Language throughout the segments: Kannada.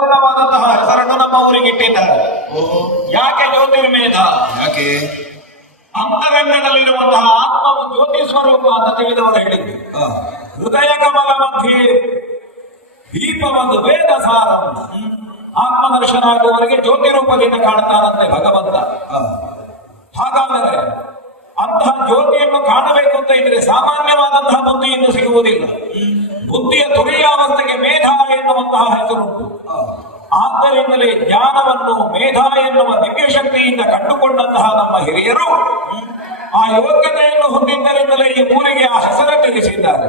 ಪೂರ್ಣವಾದಂತಹ ಹೆಸರನ್ನು ನಮ್ಮ ಊರಿಗೆ ಇಟ್ಟಿದ್ದಾರೆ. ಯಾಕೆ ಜ್ಯೋತಿರ್ಮೇಧ? ಯಾಕೆ? ಅಂತರಂಗದಲ್ಲಿರುವಂತಹ ಆತ್ಮವು ಜ್ಯೋತಿ ಸ್ವರೂಪ ಅಂತ ತಿಳಿದವರು ಹೇಳಿದ್ರು. ಹೃದಯ ಕಮಲ ಮಧ್ಯೆ ದೀಪವೊಂದು ವೇದ ಸಾರ. ಆತ್ಮದರ್ಶನ ಆಗುವವರಿಗೆ ಜ್ಯೋತಿ ರೂಪದಿಂದ ಕಾಣ್ತಾನಂತೆ ಭಗವಂತ. ಹಾಗಾದರೆ ಅಂತಹ ಜ್ಯೋತಿಯನ್ನು ಕಾಣಬೇಕು ಅಂತ ಇದ್ರೆ ಸಾಮಾನ್ಯವಾದಂತಹ ಬುದ್ಧಿಯನ್ನು ಸಿಗುವುದಿಲ್ಲ. ಬುದ್ಧಿಯ ತುರಿಯಾವಸ್ಥೆಗೆ ಮೇಧ ಎನ್ನುವಂತಹ ಹೆಸರುಂಟು. ಆದ್ದರಿಂದಲೇ ಜ್ಞಾನವನ್ನು ಮೇಧ ಎನ್ನುವ ದಿವ್ಯ ಶಕ್ತಿಯಿಂದ ಕಂಡುಕೊಂಡಂತಹ ನಮ್ಮ ಹಿರಿಯರು ಆ ಯೋಗ್ಯತೆಯನ್ನು ಹೊಂದಿದ್ದರಿಂದಲೇ ಈ ಊರಿಗೆ ಆ ಹೆಸರನ್ನಿರಿಸಿದ್ದಾರೆ.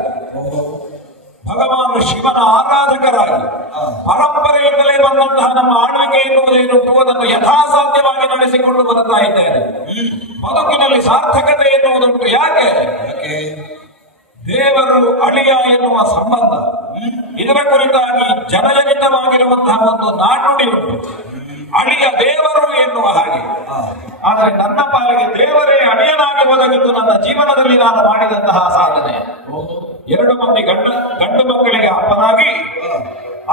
ಭಗವಾನ್ ಶಿವನ ಆರಾಧಕರಾಗಿ ಪರಂಪರೆಯಿಂದಲೇ ಬಂದಂತಹ ನಮ್ಮ ಆಳ್ವಿಕೆ ಎನ್ನುವುದೇನುಂಟು ಯಥಾಸಾಧ್ಯವಾಗಿ ನಡೆಸಿಕೊಂಡು ಬರುತ್ತಾ ಇದ್ದೇವೆ. ಬದುಕಿನಲ್ಲಿ ಸಾರ್ಥಕತೆ ಎನ್ನುವುದುಂಟು. ಯಾಕೆ? ದೇವರು ಅಳಿಯ ಎನ್ನುವ ಸಂಬಂಧ. ಇದರ ಕುರಿತಾಗಿ ಜನಜನಿತವಾಗಿರುವಂತಹ ಒಂದು ನಾಣ್ಣುಡಿ ಉಂಟು, ಅಳಿಯ ದೇವರು ಎನ್ನುವ ಹಾಗೆ. ಆದರೆ ನನ್ನ ಪಾಲಿಗೆ ದೇವರೇ ಅಳಿಯನಾಗಿ ಒದಗಿದ್ದು ನನ್ನ ಜೀವನದಲ್ಲಿ ನಾನು ಮಾಡಿದಂತಹ ಸಾಧನೆ. 2 ಮಂದಿ ಗಂಡು ಮಕ್ಕಳಿಗೆ ಅಪ್ಪನಾಗಿ,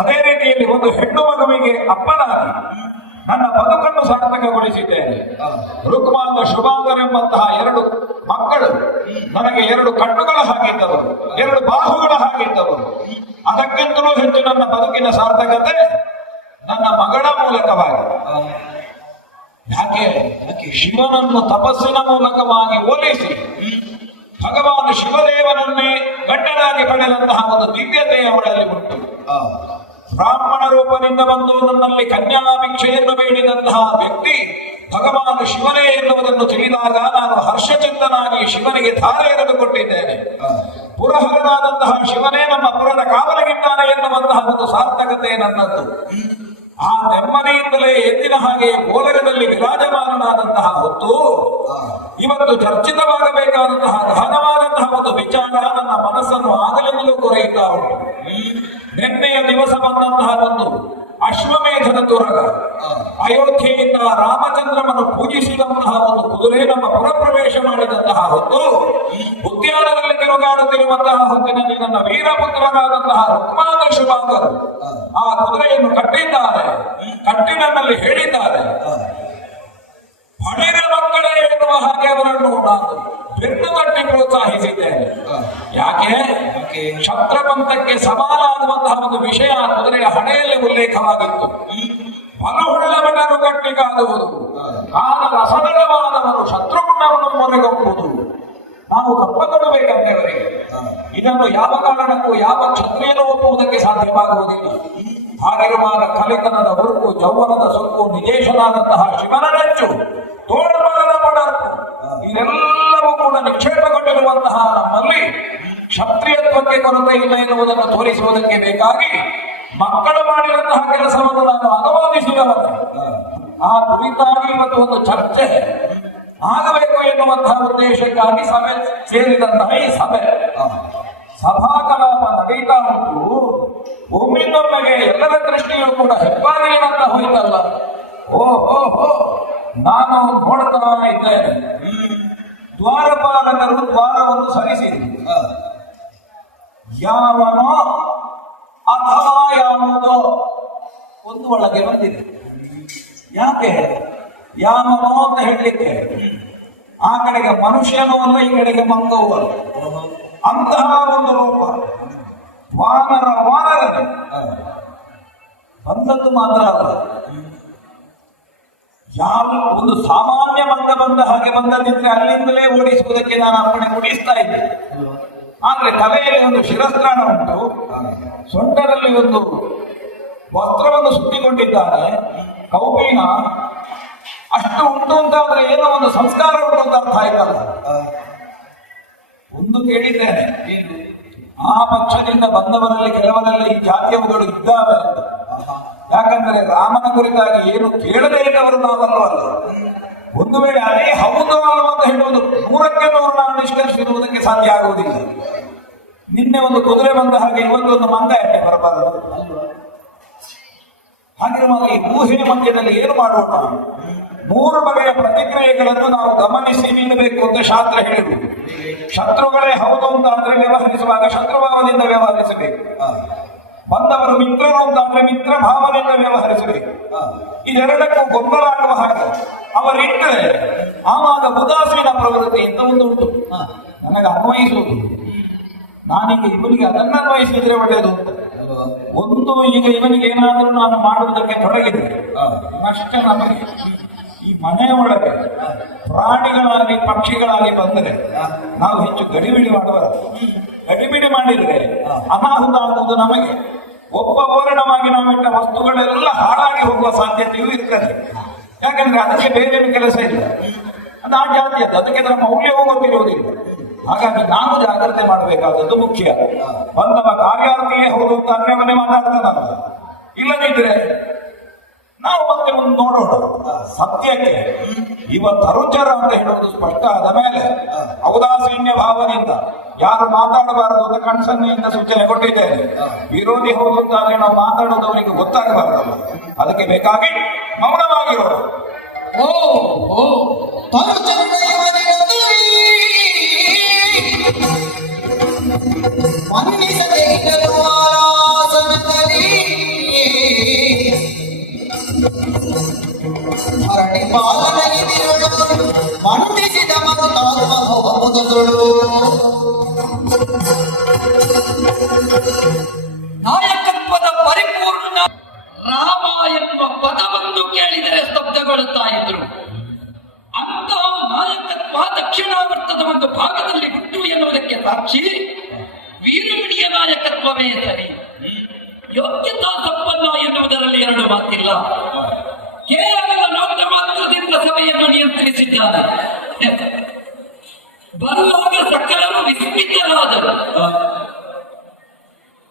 ಅದೇ ರೀತಿಯಲ್ಲಿ ಒಂದು ಹೆಣ್ಣು ಮಗುವಿಗೆ ಅಪ್ಪನಾಗಿ ನನ್ನ ಬದುಕನ್ನು ಸಾರ್ಥಕಗೊಳಿಸಿದ್ದೇನೆ. ರುಕ್ಮಾಂಗ ಶುಭಾಂಗರೆಂಬಂತಹ 2 ಮಕ್ಕಳು ನನಗೆ 2 ಕಣ್ಣುಗಳ ಹಾಗಿದ್ದವರು, 2 ಬಾಹುಗಳ ಹಾಗಿದ್ದವರು. ಅದಕ್ಕಿಂತಲೂ ಹೆಚ್ಚು ನನ್ನ ಬದುಕಿನ ಸಾರ್ಥಕತೆ ನನ್ನ ಮಗಳ ಮೂಲಕವಾಗಿ. ಯಾಕೆ? ಶಿವನನ್ನು ತಪಸ್ಸಿನ ಮೂಲಕವಾಗಿ ಓಲೈಸಿ ಭಗವಾನ್ ಶಿವದೇವನನ್ನೇ ಗಂಡನಾಗಿ ಪಡೆದಂತಹ ಒಂದು ದಿವ್ಯತೆ ಅವಳಲ್ಲಿ ಉಂಟು. ಬ್ರಾಹ್ಮಣ ರೂಪದಿಂದ ಬಂದು ನನ್ನಲ್ಲಿ ಕನ್ಯಾಭಿಕ್ಷೆಯನ್ನು ಬೇಡಿದಂತಹ ವ್ಯಕ್ತಿ ಭಗವಾನ್ ಶಿವನೇ ಎನ್ನುವುದನ್ನು ತಿಳಿದಾಗ ನಾನು ಹರ್ಷಚಿತ್ತನಾಗಿ ಶಿವನಿಗೆ ಧಾರೆ ಎರೆದುಕೊಟ್ಟಿದ್ದೇನೆ. ಪುರಹರನಾದಂತಹ ಶಿವನೇ ನಮ್ಮ ಪುರದ ಕಾವಲಿಗಿದ್ದಾನೆ ಎನ್ನುವಂತಹ ಒಂದು ಸಾರ್ಥಕತೆ ನನ್ನದ್ದು. ಆ ನೆಮ್ಮದಿಯಿಂದಲೇ ಎತ್ತಿನ ಹಾಗೆ ಓಲಗದಲ್ಲಿ ವಿರಾಜಮಾನನಾದಂತಹ ಹೊತ್ತು ಇವತ್ತು ಚರ್ಚಿತವಾಗಬೇಕಾದಂತಹ ಗಹನವಾದಂತಹ ಒಂದು ವಿಚಾರ ನನ್ನ ಮನಸ್ಸನ್ನು ಆಗಲಿಂದಲೂ ಕೊರೆಯುತ್ತಾ ಉಂಟು. ನಿನ್ನೆಯ ದಿವಸ ಬಂದಂತಹ ಒಂದು ಅಶ್ವಮೇಧದ ತುರಗ, ಅಯೋಧ್ಯೆಯಿಂದ ರಾಮಚಂದ್ರನನ್ನು ಪೂಜಿಸಿದಂತಹ ಒಂದು ಕುದುರೆ ನಮ್ಮ ಪುರಪ್ರವೇಶ ಮಾಡಿದಂತಹ ಹೊತ್ತು, ಉದ್ಯಾನದಲ್ಲಿ ತಿರುಗಾಡುತ್ತಿರುವಂತಹ ಹೊತ್ತಿನಲ್ಲಿ ನನ್ನ ವೀರಪುತ್ರರಾದಂತಹ ರುಕ್ಮಾಂಗ ಶುಭಾಂಗರು ಆ ಕುದುರೆಯನ್ನು ಕಟ್ಟಿದ್ದಾರೆ. ಕಟ್ಟಿ ನನ್ನಲ್ಲಿ ಹೇಳಿದ್ದಾರೆ, ಹೊಡೆದ ಮಕ್ಕಳೇ ಎನ್ನುವ ಹಾಗೆ ಅವರನ್ನು ನಾನು ಬೆನ್ನು ತಟ್ಟಿ ಪ್ರೋತ್ಸಾಹಿಸಿದ್ದೇನೆ. ಯಾಕೆ? ಕ್ಷತ್ರಪಂಥಕ್ಕೆ ಸಮಾನ ಆಗುವಂತಹ ಒಂದು ವಿಷಯ ಕುದುರೆಯ ಹಣೆಯಲ್ಲಿ ಉಲ್ಲೇಖವಾಗಿತ್ತು. ಬಲಹುಳ್ಳವನರು ಗಟ್ಟಿಗಾಗುವುದು, ಕಾಲ ರಸದಳವಾದವರು ಶತ್ರುಗುಣವನ್ನು ಮೊರೆಗೊಪ್ಪುವುದು. ನಾವು ಕಪ್ಪ ಕೊಡಬೇಕಂತವರಿಗೆ ಇದನ್ನು ಯಾವ ಕಾರಣಕ್ಕೂ ಯಾವ ಕ್ಷತ್ರಿಯನು ಒಪ್ಪುವುದಕ್ಕೆ ಸಾಧ್ಯವಾಗುವುದಿಲ್ಲ. ಹಾಗಿರುವಾಗ ಕಲಿತನದ ಹುರುಕು, ಯೌವನದ ಸೊಕ್ಕು, ನಿಜೇಶನಾದಂತಹ ಶಿವನ ನೆಚ್ಚು, ತೋಳ್ಬಲದ ಮೊಡರ್ಕು, ಇದೆಲ್ಲವೂ ಕೂಡ ನಿಕ್ಷೇಪಗೊಂಡಿರುವಂತಹ ನಮ್ಮಲ್ಲಿ ಕ್ಷತ್ರಿಯತ್ವಕ್ಕೆ ಕೊರತೆ ಇಲ್ಲ ಎನ್ನುವುದನ್ನು ತೋರಿಸುವುದಕ್ಕೆ ಬೇಕಾಗಿ ಮಕ್ಕಳು ಮಾಡಿದಂತಹ ಕೆಲಸವನ್ನು ನಾನು ಅನುಮೋದಿಸಿದವನು. ಆ ಕುರಿತಾಗಿ ಇವತ್ತು ಒಂದು ಚರ್ಚೆ ಆಗಬೇಕು ಎನ್ನುವಂತಹ ಉದ್ದೇಶಕ್ಕಾಗಿ ಸಭೆ ಸೇರಿದಂತಹ ಈ ಸಭೆ, ಸಭಾ ಕಲಾಪ ನಡೀತಾ ಉಂಟು. ಒಮ್ಮಿಂದೊಮ್ಮೆಗೆ ಎಲ್ಲರ ದೃಷ್ಟಿಯೂ ಕೂಡ ಹೆಬ್ಬಾಗಿಲಿನಂತ ಹೋಯ್ತಲ್ಲ. ಓಹೋ, ನಾನು ನೋಡ್ತಾ ಇದ್ದೇನೆ. ದ್ವಾರಪಾಲಕರು ದ್ವಾರವನ್ನು ಸರಿಸಿದ್ರು. ಯಾವನೋ ಅಥವಾ ಯಾವುದೋ ಒಂದು ಒಳಗೆ ಬಂದಿದೆ. ಯಾಕೆ ಯಾವನೋ ಅಂತ ಹೇಳಲಿಕ್ಕೆ? ಆ ಕಡೆಗೆ ಮನುಷ್ಯನೂ ಅಲ್ಲ, ಈ ಕಡೆಗೆ ಮಂಗವೂ ಅಲ್ಲ. ಅಂತಹ ಒಂದು ರೂಪ ವಾನರ ಬಂದದ್ದು ಮಾತ್ರ ಅಲ್ಲ, ಯಾವ ಒಂದು ಸಾಮಾನ್ಯ ಮಂಗ ಬಂದ ಹಾಗೆ ಬಂದದಿದ್ರೆ ಅಲ್ಲಿಂದಲೇ ಓಡಿಸುವುದಕ್ಕೆ ನಾನು ಅಪ್ಪಣೆ ಕೊಡಿಸ್ತಾ ಇದ್ದೆ. ಆದ್ರೆ ತಲೆಯಲ್ಲಿ ಒಂದು ಶಿರಸ್ತ್ರಾಣ ಉಂಟು, ಸೊಂಟದಲ್ಲಿ ಒಂದು ವಸ್ತ್ರವನ್ನು ಸುತ್ತಿಕೊಂಡಿದ್ದಾನೆ, ಕೌಪೀನ ಅಷ್ಟು ಉಂಟು ಅಂತಾದ್ರೆ ಏನೋ ಒಂದು ಸಂಸ್ಕಾರ ಉಂಟು ಅಂತ ಅರ್ಥ ಆಯ್ತಲ್ಲ. ಒಂದು ಕೇಳಿದ್ದೇನೆ, ಆ ಪಕ್ಷದಿಂದ ಬಂದವರಲ್ಲಿ ಕೆಲವರಲ್ಲಿ ಈ ಜಾತಿಯವುಗಳು ಇದ್ದಾವೆ ಅಂತ. ಯಾಕಂದ್ರೆ ರಾಮನ ಕುರಿತಾಗಿ ಏನು ಕೇಳದೇ ಇದ್ದವರು ನಾವಲ್ಲವಲ್ಲ. ಒಂದು ವೇಳೆ ಅದೇ ಹೌದು ಅಲ್ವ ಅಂತ ಹೇಳುವುದು 100ಕ್ಕೆ 100 ನಾವು ನಿಷ್ಕರ್ಷಿಸುವುದಕ್ಕೆ ಸಾಧ್ಯ ಆಗುವುದಿಲ್ಲ. ನಿನ್ನೆ ಒಂದು ಕುದುರೆ ಬಂದ ಹಾಗೆ ಇವತ್ತು ಒಂದು ಮಂಗ ಯಾಕೆ ಬರಬಾರದು? ಹಾಗಿರುವಾಗ ಈ ಊಹೆ ಮಧ್ಯದಲ್ಲಿ ಏನು ಮಾಡೋಣ? 3 ಬಗೆಯ ಪ್ರತಿಕ್ರಿಯೆಗಳನ್ನು ನಾವು ಗಮನಿಸಿ ನೀಡಬೇಕು ಅಂತ ಶಾಸ್ತ್ರ ಹೇಳಿರುವುದು. ಶತ್ರುಗಳೇ ಹೌದು ಅಂತ ಅಂದ್ರೆ ವ್ಯವಹರಿಸುವಾಗ ಶತ್ರುಭಾವದಿಂದ ವ್ಯವಹರಿಸಬೇಕು. ಬಂದವರು ಮಿತ್ರರು ಅಂತಾದ್ರೆ ಮಿತ್ರ ಭಾವನೆಯಿಂದ ವ್ಯವಹರಿಸಬೇಕು. ಇದೆರಡಕ್ಕೂ ಗೊಂದಲ ಆಗುವ ಹಾಗೆ ಅವರಿಟ್ಟರೆ ಆವಾಗ ಉದಾಸೀನ ಪ್ರವೃತ್ತಿ ಅಂತ ಒಂದು ಉಂಟು. ನನಗೆ ಅನ್ವಯಿಸುವುದು, ನಾನೀಗ ಇವನಿಗೆ ಅದನ್ನ ಅನ್ವಯಿಸಿದ್ರೆ ಒಳ್ಳೆಯದು ಅಂತ. ಒಂದು ಈಗ ಇವನಿಗೆ ಏನಾದರೂ ನಾನು ಮಾಡುವುದಕ್ಕೆ ತೊಡಗಿದೆ ನಷ್ಟ ನಮಗೆ. ಈ ಮನೆಯ ಒಳಗೆ ಪ್ರಾಣಿಗಳಾಗಿ ಪಕ್ಷಿಗಳಾಗಿ ಬಂದರೆ ನಾವು ಹೆಚ್ಚು ಗಡಿಬಿಡಿ ಮಾಡುವರು. ಗಡಿಬಿಡಿ ಮಾಡಿದರೆ ಅನಾಹುತ ಆಗುವುದು ನಮಗೆ. ಒಬ್ಬ ಓರಣವಾಗಿ ನಾವು ಇಟ್ಟ ವಸ್ತುಗಳೆಲ್ಲ ಹಾಳಾಗಿ ಹೋಗುವ ಸಾಧ್ಯತೆಯೂ ಇರ್ತದೆ. ಯಾಕಂದ್ರೆ ಅದಕ್ಕೆ ಬೇರೆ ಕೆಲಸ ಇಲ್ಲ, ಅದು ಆ ಜಾತಿಯದ್ದು, ಅದಕ್ಕೆ ಅದರ ಮೌಲ್ಯವೂ ಗೊತ್ತಿರುವುದಿಲ್ಲ. ಹಾಗಾಗಿ ನಾವು ಜಾಗ್ರತೆ ಮಾಡಬೇಕಾದದ್ದು ಮುಖ್ಯ. ಬಂದವ ಕಾರ್ಯಾರ್ಥಿಯೇ ಹೌದು ಅಂತ ಅಂದ್ರೆ ಮನೆ ಮಾತಾಡ್ತಾನಲ್ಲ, ಇಲ್ಲದಿದ್ರೆ ನಾವು ಮತ್ತೆ ಮುಂದೆ ನೋಡೋಣ. ಸತ್ಯಕ್ಕೆ ಇವತ್ತು ಅರುಚರ ಅಂತ ಹೇಳುವುದು ಸ್ಪಷ್ಟ ಆದ ಮೇಲೆ ಔದಾಸೀನ್ಯ ಭಾವನೆಯಿಂದ ಯಾರು ಮಾತಾಡಬಾರದು ಅಂತ ಕಣ್ಸನ್ನೆಯಿಂದ ಸೂಚನೆ ಕೊಟ್ಟಿದ್ದೇನೆ. ವಿರೋಧಿ ಹೌದು ಅಂತ ಆದ್ರೆ ನಾವು ಮಾತಾಡೋದು ಅವರಿಗೆ ಗೊತ್ತಾಗಬಾರದು. ಅದಕ್ಕೆ ಬೇಕಾಗಿ ಮೌನವಾಗಿರೋಣ. ಮಂಡಿಸಿದ ನಾಯಕತ್ವದ ಪರಿಪೂರ್ಣ ರಾಮ ಎನ್ನುವ ಪದವನ್ನು ಕೇಳಿದರೆ ಸ್ತಬ್ಧಗೊಳ್ಳುತ್ತಾ ಇದ್ರು. ಅಂತಹ ನಾಯಕತ್ವ ದಕ್ಷಿಣಾವರ್ತದ ಒಂದು ಭಾಗದಲ್ಲಿ ಹುಟ್ಟು ಎನ್ನುವುದಕ್ಕೆ ಸಾಕ್ಷಿ ವೀರಮಣಿಯ ನಾಯಕತ್ವವೇ ಸರಿ. ಯೋಗ್ಯತಾ ಸಂಪನ್ನ ಎನ್ನುವುದರಲ್ಲಿ ಎರಡು ಮಾತಿಲ್ಲ. ಕೇವಲ ನಾಲ್ಕು ಮಾತ್ರದಿಂದ ಸಭೆಯನ್ನು ನಿಯಂತ್ರಿಸಿದ್ದಾರೆ. ಬರುವಾಗ ಸಕಲರು ವಿಸ್ಮಿತರಾದರು.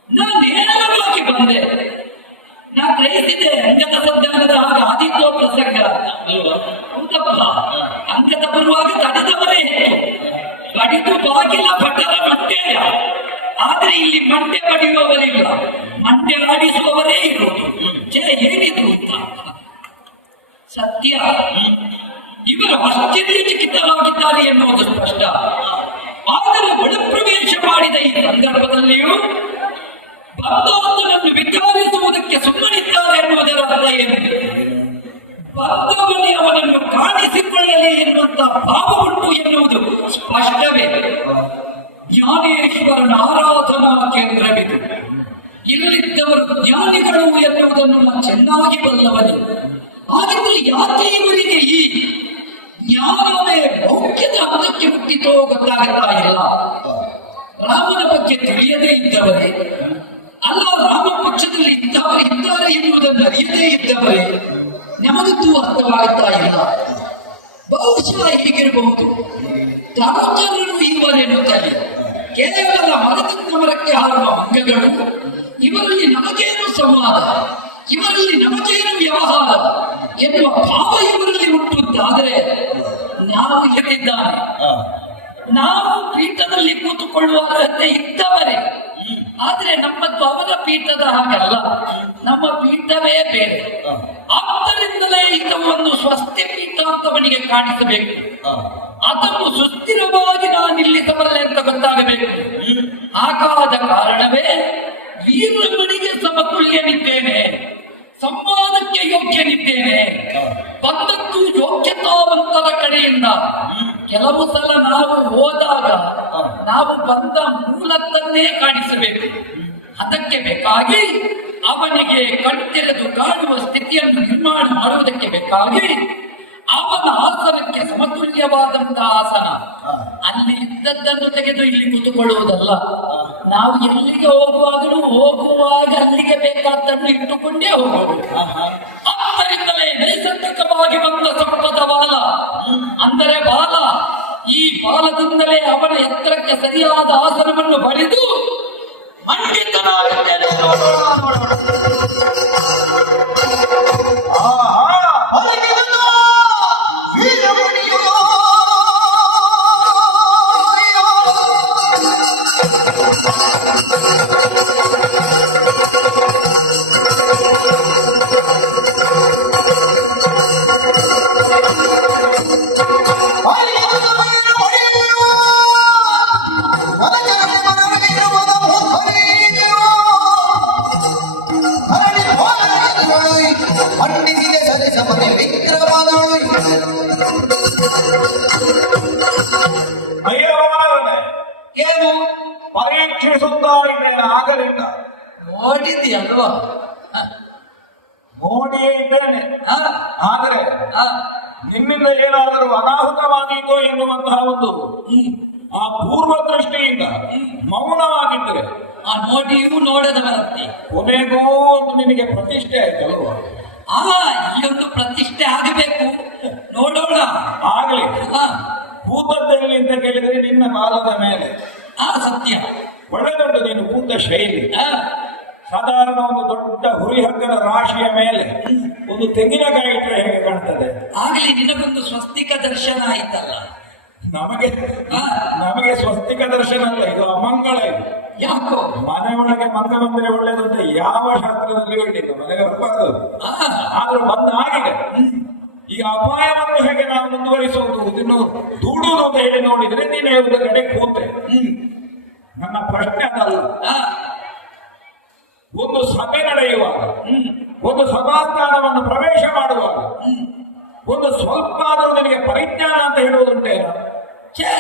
ನಾನೇನವಾಗಿ ಬಂದೆ, ನಾ ಗ್ರಹಿಸಿದೆ ಅಂಗದ ಸಂಧಾನದ ಹಾಗೆ ಆದಿತ್ಯ ಪ್ರಸಂಗ ಹೌದಪ್ಪ. ಅಂಗದ ಬರುವಾಗ ತಡೆದವರೇ ಬಡಿದು ಬಾಗಿಲ ಭಟ್ಟರ ಮಂಟೆಯ. ಆದ್ರೆ ಇಲ್ಲಿ ಮಂಟೆ ಬಡಿಯುವವರಿಲ್ಲ, ಮಂಟೆ ಆಡಿಸುವವರೇ ಇರುವುದು. ಏನಿದ್ರು ಅಂತ ಸತ್ಯ. ಇವರು ಆಶ್ಚರ್ಯಚಕಿತರಾಗಿದ್ದಾರೆ ಎನ್ನುವುದು ಸ್ಪಷ್ಟ. ಆದರೆ ಒಳಪ್ರವೇಶ ಮಾಡಿದ ಈ ಸಂದರ್ಭದಲ್ಲಿಯೂ ಬಂದವನನ್ನು ವಿಚಾರಿಸುವುದಕ್ಕೆ ಸುಮ್ಮನಿದ್ದಾರೆ ಎನ್ನುವುದರ ಅರ್ಥ ಏನಿದೆ? ಬಂದವನೇ ಅವನನ್ನು ಕಾಣಿಸಿಕೊಳ್ಳಲಿ ಎನ್ನುವಂತಹ ಭಾವ ಉಂಟು ಎನ್ನುವುದು ಸ್ಪಷ್ಟವೇ. ಜ್ಞಾನೇಶ್ವರನ ಆರಾಧನಾ ಕೇಂದ್ರವಿದು. ಇಲ್ಲಿದ್ದವರು ಜ್ಞಾನಿಗಳು ಎನ್ನುವುದನ್ನು ಚೆನ್ನಾಗಿ ಬಲ್ಲವನು. ಹಾಗಿದ್ರೆ ಯಾಕೆ ಇವರಿಗೆ ಈ ಜ್ಞಾನವೇ ಮೌಖ್ಯದ ಹಂತಕ್ಕೆ ಹುಟ್ಟಿತೋ ಗೊತ್ತಾಗುತ್ತಾ ಇಲ್ಲ. ರಾಮನ ಬಗ್ಗೆ ತಿಳಿಯದೇ ಇದ್ದವರೇ, ಅಲ್ಲ ರಾಮ ಪಕ್ಷದಲ್ಲಿ ಇದ್ದಾರೆ ಎನ್ನುವುದನ್ನು ಅರಿಯದೇ ಇದ್ದವರೇ ನಮಗಂತೂ ಅರ್ಥವಾಗುತ್ತಾ ಇಲ್ಲ. ಬಹುಶಃ ಹೀಗಿರಬಹುದು. ಧರ್ಮಚಂದ್ರನು ಇವರೆನ್ನುತ್ತಾರೆ ಕೇವಲ ಮರದಿಂದ ಮರಕ್ಕೆ ಹಾರುವ ಮಂಗಗಳು. ಇವರಲ್ಲಿ ನಮಗೇನು ಸಂವಾದ, ಇವರಲ್ಲಿ ನಮಗೇನು ವ್ಯವಹಾರ ಎನ್ನುವ ಭಾವ ಇವರಲ್ಲಿ ಹುಟ್ಟುತ್ತಾದರೆ ನಾವು ಎಲ್ಲಿದ್ದಾನೆ? ನಾವು ಪೀಠದಲ್ಲಿ ಕೂತುಕೊಳ್ಳುವ ಅರ್ಹತೆ ಇದ್ದವರೇ. ಆದ್ರೆ ನಮ್ಮದು ಅವರ ಪೀಠದ ಹಾಗಲ್ಲ, ನಮ್ಮ ಪೀಠವೇ ಬೇರೆ. ಆದ್ದರಿಂದಲೇ ಇದನ್ನು ಸ್ವಸ್ತಿ ಪೀಠ ಅಂತವನಿಗೆ ಕಾಣಿಸಬೇಕು. ಅದನ್ನು ಸುಸ್ಥಿರವಾಗಿ ನಾನು ನಿಲ್ಲಿಸಬಲ್ಲೆ ಅಂತ ಗೊತ್ತಾಗಬೇಕು. ಹಾಗಾದ ಕಾರಣವೇ ವೀರಮಣಿಗೆ ಸಮತುಲ್ಯನಿದ್ದೇನೆ, ಸಂವಾದಕ್ಕೆ ಯೋಗ್ಯನಿದ್ದೇನೆ. ಬಂದದ್ದು ಯೋಗ್ಯತಾವಂತರ ಕಡೆಯಿಂದ. ಕೆಲವು ಸಲ ನಾವು ಹೋದಾಗ ನಾವು ಬಂದ ಮೂಲತನ್ನೇ ಕಾಣಿಸಬೇಕು. ಅದಕ್ಕೆ ಬೇಕಾಗಿ ಅವನಿಗೆ ಕಣ್ತೆರೆದು ಕಾಣುವ ಸ್ಥಿತಿಯನ್ನು ನಿರ್ಮಾಣ ಮಾಡುವುದಕ್ಕೆ ಬೇಕಾಗಿ ಅವನ ಆಸನಕ್ಕೆ ಸಮತುಲ್ಯವಾದಂತಹ ಆಸನ, ಅಲ್ಲಿ ಇದ್ದದ್ದನ್ನು ತೆಗೆದು ಇಲ್ಲಿ ಕೂತುಕೊಳ್ಳುವುದಲ್ಲ. ನಾವು ಎಲ್ಲಿಗೆ ಹೋಗುವಾಗ ಅಲ್ಲಿಗೆ ಬೇಕಾದ್ದನ್ನು ಇಟ್ಟುಕೊಂಡೇ ಹೋಗುವುದು. ಆದ್ದರಿಂದಲೇ ನೈಸರ್ಗಿಕವಾಗಿ ಬಂದ ಸಂಪದ ಬಾಲ ಅಂದರೆ ಬಾಲ. ಈ ಬಾಲದಿಂದಲೇ ಅವನ ಎತ್ತರಕ್ಕೆ ಸರಿಯಾದ ಆಸನವನ್ನು ಬಳಿದು ಮಂಡಿತನಾಗುತ್ತೇನೆ. ಮಂಡಿಸಿದೆ ಸರಿಸಮನೆ ವಿಕ್ರಮಗಳು. ಅಯ್ಯೋ ಭಗವಾನನೇ, ಏನು ಪರೀಕ್ಷಿಸುತ್ತಾ ಇದ್ದೇನೆ ಆಗಲಿಲ್ಲ. ನೋಡಿದ್ಯಲ್ವಾ? ನೋಡಿಯೇ ಇದ್ದೇನೆ. ಆ, ಆದರೆ ಆ, ನಿಮ್ಮಿಂದ ಏನಾದರೂ ಅನಾಹುತವಾದೀತೋ ಎನ್ನುವಂತಹ ಒಂದು ಆ ಪೂರ್ವ ದೃಷ್ಟಿಯಿಂದ ಮೌನವಾಗಿದ್ದರೆ ಆ ನೋಡಿಯೂ ನೋಡದವರಂತೆ. ಕೊನೆಗೂ ಒಂದು ನಿನಗೆ ಪ್ರತಿಷ್ಠೆ ಆಯ್ತಲ್ವ? ಆ ಈ ಒಂದು ಪ್ರತಿಷ್ಠೆ ಆಗಬೇಕು, ನೋಡೋಣ. ಆಗಲಿ. ಆ, ಕೂತದ್ದೆಲ್ಲಿ ಅಂತ ಕೇಳಿದರೆ ನಿನ್ನ ಕಾಲದ ಮೇಲೆ ಆ ಸತ್ಯ. ಒಳ್ಳೆದುಂಟು ನೀನು ಕೂತ ಶೈಲಿ. ಆ, ಸಾಧಾರಣ ಒಂದು ದೊಡ್ಡ ಹುರಿಹಗ್ಗದ ರಾಶಿಯ ಮೇಲೆ ಒಂದು ತೆಂಗಿನಕಾಯಿ ಇಟ್ಟರೆ ಹೇಗೆ ಕಾಣ್ತದೆ? ಆಗಲಿ ನಿನಗೊಂದು ಸ್ವಸ್ತಿಕ ದರ್ಶನ ಆಯ್ತಲ್ಲ. ನಮಗೆ ಆ, ನಮಗೆ ಸ್ವಸ್ತಿಕ ದರ್ಶನ ಅಲ್ಲ, ಇದು ಅಮಂಗಳ. ಇದು ಯಾಕೋ? ಮನೆ ಒಳಗೆ ಮಂಗ ಬಂದರೆ ಒಳ್ಳೇದು ಅಂತ ಯಾವ ಶಾಸ್ತ್ರದಲ್ಲಿ ಹೇಳಿಲ್ಲ, ಮನೆಗೆ ಬರಬಾರದು. ಆ, ಆದ್ರೂ ಬಂದ ಆಗಿದೆ. ಈಗ ಅಪಾಯವನ್ನು ಹೇಗೆ ನಾವು ಮುಂದುವರಿಸುವುದು, ಇದನ್ನು ದೂಡುವುದು ಅಂತ ಹೇಳಿ ನೋಡಿದ್ರೆ ನೀನು ಒಂದು ಕಡೆ ಕೂತೆ. ನನ್ನ ಪ್ರಶ್ನೆ ಅದಲ್ಲ. ಆ, ಒಂದು ಸಭೆ ನಡೆಯುವಾಗ, ಒಂದು ಸಭಾಸ್ಥಾನವನ್ನು ಪ್ರವೇಶ ಮಾಡುವಾಗ ಒಂದು ಸ್ವಲ್ಪ ಆದರೂ ನಿನಗೆ ಪರಿಜ್ಞಾನ ಅಂತ ಹೇಳುವುದುಂಟೇನು? ಛೇ,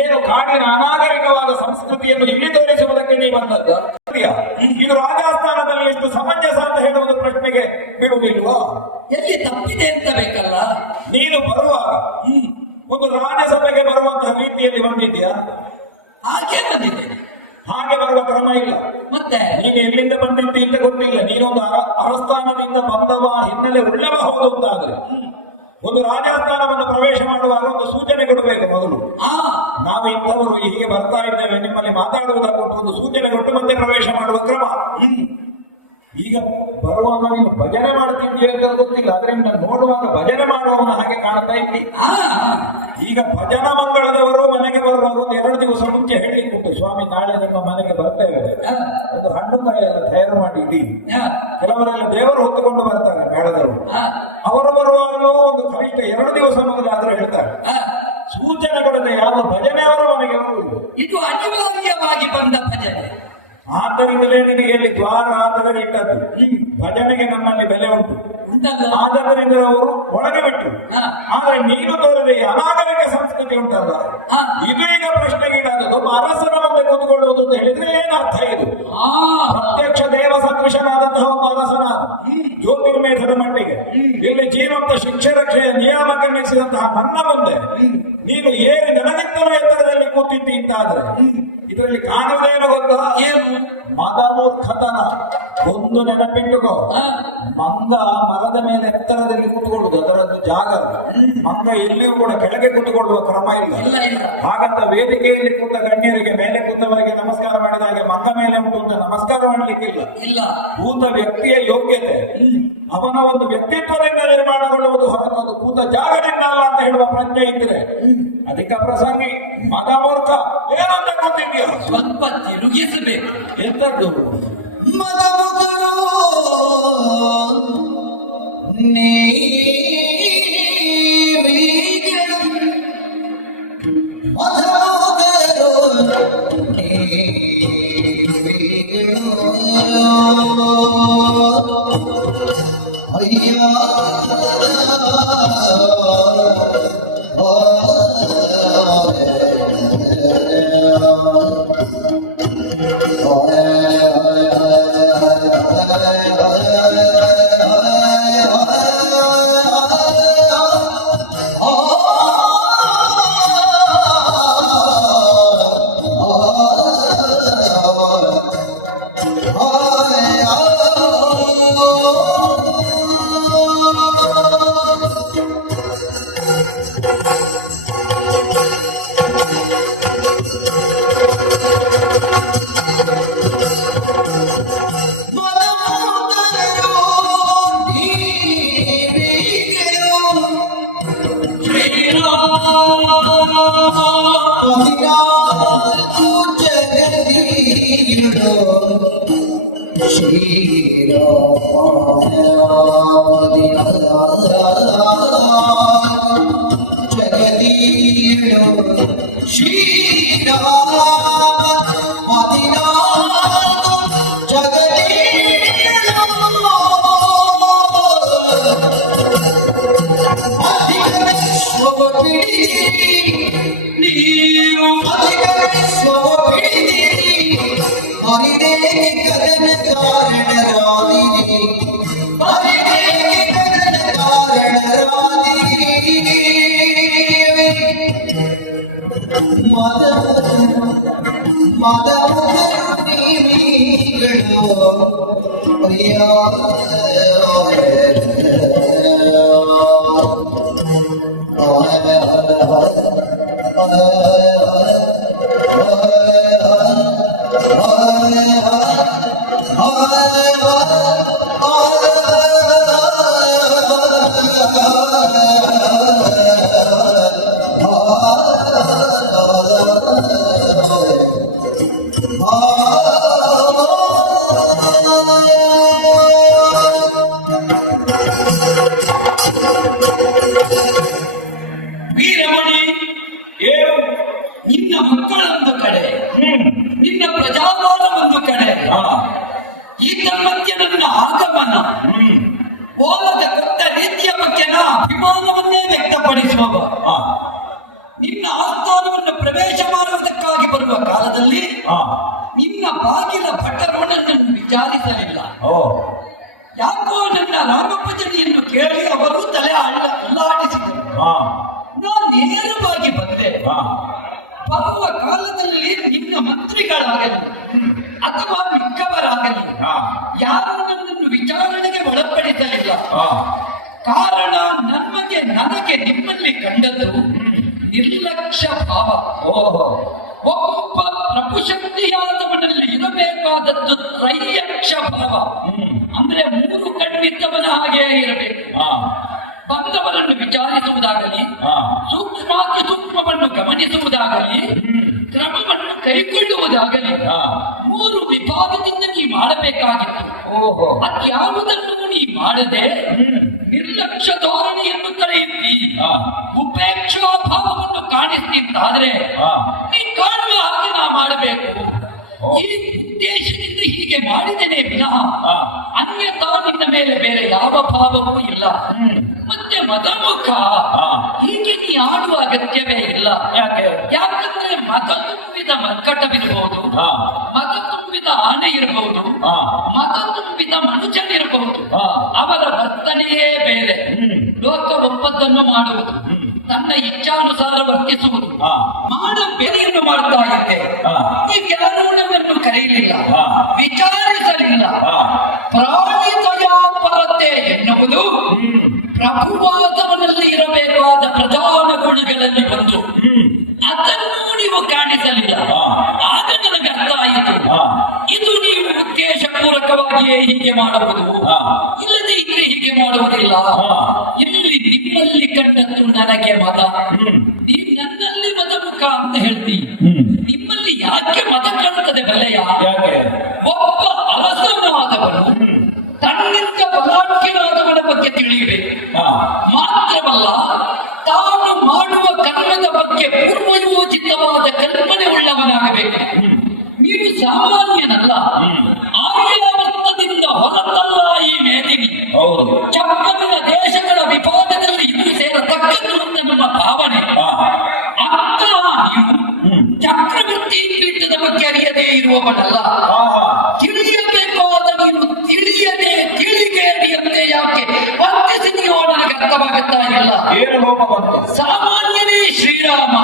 ಏನು ಕಾಡಿನ ಅನಾಗರಿಕವಾದ ಸಂಸ್ಕೃತಿಯನ್ನು ಇಲ್ಲಿ ತೋರಿಸುವುದಕ್ಕೆ ನೀವು ಬಂದದ್ದು? ಇದು ರಾಜಸ್ಥಾನದಲ್ಲಿ ಎಷ್ಟು ಸಮಂಜಸ ಅಂತ ಹೇಳುವುದು ಪ್ರಶ್ನೆಗೆ ಬಿಡುವುದಿಲ್ವಾ? ಎಲ್ಲಿ ತಪ್ಪಿದೆ ಅಂತ ಬೇಕಲ್ಲ. ನೀನು ಬರುವಾಗ ಒಂದು ರಾಜ್ಯಸಭೆಗೆ ಬರುವಂತಹ ರೀತಿಯಲ್ಲಿ ಬಂದಿದ್ಯಾ? ಹಾಗೆ ಬಂದಿದ್ದೇನೆ. ಹಾಗೆ ಬರುವ ಕ್ರಮ ಇಲ್ಲ. ಮತ್ತೆ ನೀನು ಎಲ್ಲಿಂದ ಬಂದಿದ್ದಿ ಅಂತ ಗೊತ್ತಿಲ್ಲ. ನೀನೊಂದು ಅರಸ್ಥಾನದಿಂದ ಬಂದವ ಹಿನ್ನೆಲೆ ಉಳ್ಳವ ಹೌದು ಅಂತಾದ್ರೆ ಒಂದು ರಾಜಸ್ಥಾನವನ್ನು ಪ್ರವೇಶ ಮಾಡುವಾಗ ಒಂದು ಸೂಚನೆ ಕೊಡಬೇಕು ಮೊದಲು. ಆ, ನಾವು ಇಂಥವರು ಹೀಗೆ ಬರ್ತಾ ಇದ್ದೇವೆ, ನಿಮ್ಮಲ್ಲಿ ಮಾತಾಡುವುದಕ್ಕೆ ಒಂದು ಸೂಚನೆ ಕೊಟ್ಟು ಮತ್ತೆ ಪ್ರವೇಶ ಮಾಡುವ ಕ್ರಮ. ಈಗ ಬರುವಾಗ ನೀನು ಭಜನೆ ಮಾಡ್ತಿದ್ದೀಯ ಅಂತ ಗೊತ್ತಿಲ್ಲ, ಅದರಿಂದ ನೋಡುವಾಗ ಭಜನೆ ಮಾಡುವವನ ಹಾಗೆ ಕಾಣ್ತಾ ಇದ್ದಿ. ಆ, ಈಗ ಭಜನಾ ಮಂಗಳದವರು ಮನೆಗೆ ಬರುವಾಗ ಒಂದು 2 ದಿವಸ ಮುಂಚೆ ಹೇಳಿಕೊಟ್ಟು, ಸ್ವಾಮಿ ನಾಳೆ ನಿಮ್ಮ ಮನೆಗೆ ಬರ್ತೇವೆ, ಒಂದು ಹಣ್ಣು ತಯಾರು ಮಾಡಿ ಇಡಿ. ಆ, ಕೆಲವರೆಲ್ಲ ದೇವರು ಹೊತ್ತುಕೊಂಡು ಬರ್ತಾರೆ ಮೇಳದವರು. ಆ, ಅವರು ಬರುವಾಗಲೂ ಒಂದು ಕನಿಷ್ಠ 2 ದಿವಸ ಮೊದಲಾದರೂ ಹೇಳ್ತಾರೆ. ಆ, ಸೂಚನೆ ಕೊಡದೆ ಯಾವ ಭಜನೆಯವರು ಮನೆಗೆ ಬರುವುದು. ಇದು ಅನಿವಾರ್ಯವಾಗಿ ಬಂದ ಭಜನೆ. ಆದ್ದರಿಂದಲೇ ನಿನಗೆ ಎಲ್ಲಿ ದ್ವಾರ ಆದರೆ ಇಟ್ಟದ್ದು. ಭಜನೆಗೆ ನಮ್ಮಲ್ಲಿ ಬೆಲೆ ಉಂಟು. ಉಂಟಲ್ಲ? ಆದ್ದರಿಂದ ಅವರು ಒಳಗೆ ಬಿಟ್ಟು. ಹಾ. ಆದ್ರೆ ನೀನು ತೋರಿದ ಈ ಅನಾಗರಿಕ ಸಂಸ್ಕೃತಿ ಉಂಟಲ್ಲ, ಹಾ. ಇದು ಈಗ ಪ್ರಶ್ನೆಗೀಡಾದದ್ದು. ಒಬ್ಬ ಅರಸನ ಮುಂದೆ ಕೂತ್ಕೊಳ್ಳುವುದು ಅಂತ ಹೇಳಿದ್ರೆ ಏನರ್ಥ ಇದು? ಆ, ಪ್ರತ್ಯಕ್ಷ ದೇವ ಸದೃಶನಾದಂತಹ ಒಬ್ಬ ಅರಸನಾದ ಜ್ಯೋತಿರ್ಮೇಧದ ಮಟ್ಟಿಗೆ ಇಲ್ಲಿ ಜೀವಂತ ಶಿಕ್ಷೆ ರಕ್ಷೆಯ ನಿಯಾಮಕನ್ನಿಸಿದಂತಹ ನನ್ನ ಮುಂದೆ ನೀನು ಏರಿ ನನಗಿಂತಲೂ ಎತ್ತರದಲ್ಲಿ ಕೂತಿದ್ದಿ ಅಂತಾದ್ರೆ ಇದರಲ್ಲಿ ಕಾಣುವುದೇನು ಗೊತ್ತಾ? ಏನು? ಮದಮೂರ್ಖತನ. ಒಂದು ನೆನಪಿಟ್ಟುಕೋ, ಆ, ಮಂಗ ಮರದ ಮೇಲೆ ಎತ್ತರದಲ್ಲಿ ಕೂತ್ಕೊಳ್ಳುವುದು ಅದರದ್ದು ಜಾಗ. ಮಂಗ ಎಲ್ಲಿಯೂ ಕೂಡ ಕೆಳಗೆ ಕೂತ್ಕೊಳ್ಳುವ ಕ್ರಮ ಇಲ್ಲ. ಇಲ್ಲ, ಇಲ್ಲ. ಹಾಗಂತ ವೇದಿಕೆಯಲ್ಲಿ ಕೂತ ಗಣ್ಯರಿಗೆ ಮೇಲೆ ಕೂತವರಿಗೆ ನಮಸ್ಕಾರ ಮಾಡಿದ ಹಾಗೆ ಮಂಗ ಮೇಲೆ ಉಂಟು ಅಂತ ನಮಸ್ಕಾರ ಮಾಡಲಿಕ್ಕಿಲ್ಲ. ಇಲ್ಲ. ಕೂತ ವ್ಯಕ್ತಿಯ ಯೋಗ್ಯತೆ ಅವನ ಒಂದು ವ್ಯಕ್ತಿತ್ವದಿಂದ ನಿರ್ಮಾಣಗೊಳ್ಳುವುದು ಹೊರತು ಅದು ಕೂತ ಜಾಗದಿಂದ ಅಲ್ಲ ಅಂತ ಹೇಳುವ ಪ್ರಜ್ಞೆ ಇದ್ರೆ ಅಧಿಕ ಪ್ರಸಂಗಿ ಮದಮೂರ್ಖ ಏನಂತ ಕೂತಿದ್ಯಾ? ಸ್ವಲ್ಪ ತಿರುಗಿಸಬೇಕು. ಎಂತದ್ದು? ಮದಮುಗರು ನೀವಿಗಳು ಮದಮುಗರು ನೀವಿಗಳು ಅಯ್ಯ ವೀರಮಣಿ, ಏನು? ನಿನ್ನ ಮಕ್ಕಳೊಂದು ಕಡೆ, ನಿನ್ನ ಪ್ರಜಾಪಾಲ ಒಂದು ಕಡೆ, ಹಾ. ಈ ಮಧ್ಯೆ ನನ್ನ ಆಗಮನ ಓಲದ ಕೊಟ್ಟ ರೀತಿಯ ಬಗ್ಗೆ ಅಭಿಮಾನವನ್ನೇ ವ್ಯಕ್ತಪಡಿಸುವವ. ಹಾ. ನಿನ್ನ ಆಸ್ಥಾನವನ್ನು ಪ್ರವೇಶ ಮಾಡುವುದಕ್ಕಾಗಿ ಬರುವ ಕಾಲದಲ್ಲಿ ಹಾ. ನಿನ್ನ ಬಾಗಿಲ ಭಟರು ನನ್ನನ್ನು ವಿಚಾರಿಸಲಿಲ್ಲ. ಓ. ಯಾಕೋ ನನ್ನ ರಾಮಭಜನೆಯನ್ನು ಕೇಳಿ ಅವರು ತಲೆ ಅಲ್ಲಾಡಿಸಿದರು. ಹಾ. ನಾನು ನೇರವಾಗಿ ಬಂದೆ. ಹಾ. ಬರುವ ಕಾಲದಲ್ಲಿ ನಿನ್ನ ಮಂತ್ರಿಗಳಾಗಲಿ ಅಥವಾ ಮಿಕ್ಕವರಾಗಲಿ ಹಾ. ಯಾರು ನನ್ನನ್ನು ವಿಚಾರಣೆಗೆ ಒಳಪಡಿಸಲಿಲ್ಲ. ಹಾ. ಕಾರಣ ನನಗೆ ನಿಮ್ಮಲ್ಲಿ ಕಂಡದ್ದು ನಿರ್ಲಕ್ಷ್ಯ ಭಾವ. ಓಹೋ. ಒಬ್ಬ ಪ್ರಭುಶಕ್ತಿಯಾದವನಲ್ಲಿ ಇರಬೇಕಾದದ್ದು ತ್ರೈಯಕ್ಷ ಭಾವ. ಅಂದ್ರೆ ಮೂರು ಕಣ್ಣಿದ್ದವನ ಹಾಗೆ ಇರಬೇಕು. ಹಾ. ಬಂದವರನ್ನು ವಿಚಾರಿಸುವುದಾಗಲಿ, ಹಾ. ಸೂಕ್ಷ್ಮಾತಿ ಸೂಕ್ಷ್ಮವನ್ನು ಗಮನಿಸುವುದಾಗಲಿ, ಕ್ರಮವನ್ನು ಕೈಗೊಳ್ಳುವುದಾಗಲಿ, ಹಾ. ಮೂರು ವಿಭಾಗದಿಂದ ನೀ ಮಾಡಬೇಕಾಗಿತ್ತು. ಓಹೋ. ಅದ್ಯಾವುದನ್ನು ನೀ ಮಾಡದೆ ನಿರ್ಲಕ್ಷ್ಯ ಧೋರಣೆಯನ್ನು ತಳೆಯುತ್ತಿ, ಹಾ. ಉಪೇಕ್ಷಾ ಭಾವವನ್ನು ಕಾಣಿಸ್ತಿದ್ದಾದ್ರೆ ಹಾ. ನೀ ಕಾಣುವ ಹಾಗೆ ನಾ ಮಾಡಬೇಕು. ಓ. ಈ ಉದ್ದೇಶದಿಂದ ಹೀಗೆ ಮಾಡಿದ್ದೇನೆ ವಿನಃ ಹಾ. ಅನ್ಯಥಾ ನಿನ್ನ ಮೇಲೆ ಬೇರೆ ಯಾವ ಭಾವವೂ ಇಲ್ಲ. ಮತ್ತೆ ಮದಮುಖ ಹಾ. ಹೀಗೆ ನೀ ಆಡುವ ಅಗತ್ಯವೇ ಇಲ್ಲ. ಯಾಕೆ? ಯಾಕಂದ್ರೆ ಮದ ತುಂಬಿದ ಮರ್ಕಟವಿರಬಹುದು, ಹಾ. ಮದ ತುಂಬಿದ ಆನೆ ಇರಬಹುದು, ಹಾ. ಮದ ತುಂಬಿದ ಮನುಷ್ಯನಿರಬಹುದು. ಹಾ. ಅವರ ವರ್ತನೆಯೇ ಬೇರೆ. ಲೋಕ ಒಪ್ಪತ್ತನ್ನು ಮಾಡುವುದು, ತನ್ನ ಇಚ್ಛಾನುಸಾರ ವರ್ತಿಸುವುದು, ಹಾ. ಮಾಡ ಬೇರೆಯನ್ನು ಮಾಡ್ತಾ ಇದ್ದೆ. ಹಾ. ಈಗ ಯಾರೂ ನನ್ನನ್ನು ಕರೆಯಲಿಲ್ಲ, ಹಾ. ವಿಚಾರಿಸಲಿಲ್ಲ. ಹಾ. ಪ್ರಾಣಿ ದಯಾಪರತೆ ಎನ್ನುವುದು ಪ್ರಭುವಾದವನಲ್ಲಿ ಇರಬೇಕಾದ ಪ್ರಧಾನ ಗುಣಗಳಲ್ಲಿ ಒಂದು. ಅದನ್ನು ನೀವು ಕಾಣಿಸಲಿಲ್ಲ. ಹಾ. ಆಗ ನನಗೆ ಅರ್ಥ ಆಯಿತು, ಹಾ. ಇದು ನೀವು ಉದ್ದೇಶಪೂರ್ವಕವಾಗಿಯೇ ಹೀಗೆ ಮಾಡುವುದು, ಹಾ. ಇಲ್ಲದೆ ಇದ್ರೆ ಹೀಗೆ ಮಾಡುವುದಿಲ್ಲ. ಹಾ. ಇಲ್ಲಿ ನಿಮ್ಮಲ್ಲಿ ಕಂಡದ್ದು ನನಗೆ ಮದ, ನೀವು ನನ್ನಲ್ಲಿ ಮದಮುಖ ಅಂತ ಹೇಳ್ತಿ. ನಿಮ್ಮಲ್ಲಿ ಯಾಕೆ ಮದ ಕಾಣುತ್ತದೆ ಬಲೆಯ? ಯಾಕೆ? ಒಬ್ಬ ಅರಸನಾದವನು ತನ್ನಿಂದ ಬಲಾಢ್ಯನಾದವನ ಬಗ್ಗೆ ತಿಳಿಯಬೇಕು. ಹಾ. ಮಾತ್ರವಲ್ಲ, ತಾನು ಮಾಡುವ ಕರ್ಮದ ಬಗ್ಗೆ ಪೂರ್ವಯೋಜಿತವಾದ ಕಲ್ಪನೆ ಉಳ್ಳವನಾಗಬೇಕು. ನೀನು ಸಾಮಾನ್ಯನಲ್ಲ, ಆರ್ಯಾವರ್ತದಿಂದ ಹೊರತಲ್ಲ ಈ ಮೇದಿನಿ. ಹೌದು. ಚಪ್ಪಲಿನ ದೇಶಗಳ ವಿಭಾಗದಲ್ಲಿ ಇದು ಸೇರತಕ್ಕದ್ದು ಅಂತ ನಮ್ಮ ಭಾವನೆ. ಹಾ. ಅಂತ ನೀವು ಚಕ್ರವರ್ತಿ ಪೀಠದ ಬಗ್ಗೆ ಅರಿಯದೇ ಇರುವವನಲ್ಲ. ಆಹಾ. ತಿಳಿಯಬೇಕಾದ ನೀನು ತಿಳಿಯಂತೆ ಯಾಕೆ ವರ್ತಿಸಿದೆಯೋ ನನಗೆ ಅರ್ಥವಾಗುತ್ತಾ ಇಲ್ಲ. ಏನು ಲೋಪ ಬಂತು? ಸಾಮಾನ್ಯನೇ ಶ್ರೀರಾಮ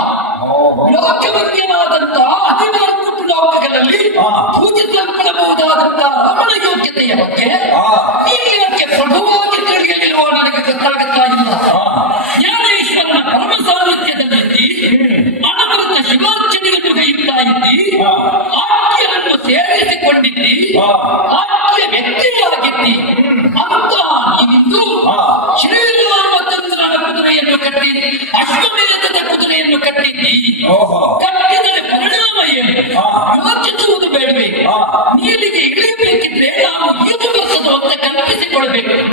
ಓಹೋ. ಲೋಕವರ್ತಿಯನಾದಂತಹ 14 ಲೋಕಗಳಲ್ಲಿ ಹಾ. ಪೂಜಿಸಲ್ಪಡಬಹುದಾದಂತಹ ರಮಣ ಯೋಗ್ಯತೆಯ ಬಗ್ಗೆ ಹಾ. ಯಾಕೆ ಪ್ರಭುವಾಗಿ ತಿಳಿಯಲಿರುವ ನನಗೆ ಗೊತ್ತಾಗುತ್ತಾ ಇಲ್ಲ. ಹಾ. ಜ್ಞಾನೇಶ್ವರನ ಪರಮ ಸಾನ್ನಿಧ್ಯದಲ್ಲಿ ಅನವರತ ಶಿವಾರ್ಚನೆಯನ್ನು ಗೈಯುತ್ತಾ ಇದ್ದಿ, ಹಾ. ಆಜ್ಞೆಯನ್ನು ಸೇರಿಸಿಕೊಂಡಿದ್ದಿ, ಹಾ. ಆಜ್ಞೆ ವ್ಯಕ್ತಿಯಾಗಿದ್ದಿ. ಅಂತ ನೀವಿದ್ದು ಹಾ. ಶ್ರೀರಾಮಚಂದ್ರನ ಕುದುರೆಯನ್ನು ಕಟ್ಟಿ ಅಶ್ವಮೇಧದ ಕುದುರೆಯನ್ನು ಕಟ್ಟಿದ್ದಿ. ಓಹೋ. ಕಟ್ಟಿದರೆ ಪರಿಣಾಮ ಏನು? ಹಾ. ಯೋಚಿಸುವುದು ಬೇಡವೇ? ಹಾ. ನೀರಿಗೆ ಇಳಿಯಬೇಕಿದ್ರೆ ನಾವು ಈಜು ಬರ್ತದೆ ಅಂತ ಕಲ್ಪಿಸಿಕೊಳ್ಬೇಕು.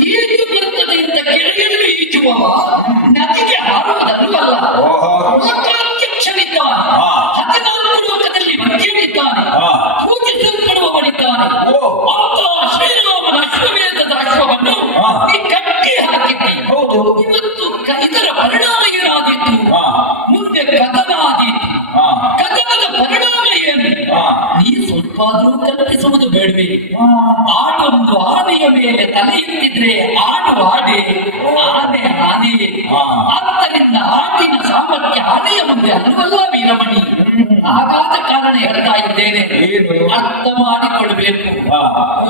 ಈಜು ಬರ್ತದೆ ಅಂತ ಕೆಳಗಿಳಿದು ಈಜುವವ ನದಿಗೆ ಹಾರುವುದಲ್ಲವಲ್ಲ. ಓಹೋ. ಲೋಕಾಧ್ಯಕ್ಷನಿದ್ದಾನೆ, ಹಾ. 14 ಲೋಕದಲ್ಲಿ ಮಧ್ಯವಿದ್ದಾನೆ, ಹಾ. ಪೂಜಿಸಲ್ಪಡುವವನಿದ್ದಾನೆ. ಓ. ಅಂತ ಶ್ರೀರಾಮನ ಅಶ್ವಮೇಧದ ಅಶ್ವವನ್ನು ಹಾ. ಈ ಕಟ್ಟಿ ಹಾಕಿದ್ದಿ. ಹೌದು. ಇವತ್ತು ಇದರ ಪರಿಣಾಮ ಏನಾದಿತ್ತು? ಹಾ. ಮುಂದೆ ಕದನ ಆದೀತು. ಹಾ. ಕದನದ ಪರಿಣಾಮ ಏನು? ಹಾ. ನೀ ಸ್ವಲ್ಪ ಆದ್ರೂ ಕಲ್ಪಿಸುವುದು ಬೇಡವೇ? ಹಾ. ಆಟೊಂದು ಆನೆಯ ಮೇಲೆ ತಲೆ ಎತ್ತಿದ್ರೆ ಆಡು ಆನೆ, ಆನೆ ಆನೆ. ಹಾ. ಆದ್ದರಿಂದ ಆಟಿನ ಸಾಮರ್ಥ್ಯ ಮತ್ತೆ ಆನೆಯ ಮುಂದೆ ಅಲ್ಲವಲ್ಲ ವೀರಮಣಿ. ಹಾಗಾದ ಕಾರಣ ಹೇಳ್ತಾ ಇದ್ದೇನೆ, ಏನು? ಅರ್ಥ ಮಾಡಿಕೊಳ್ಬೇಕು. ಹಾ.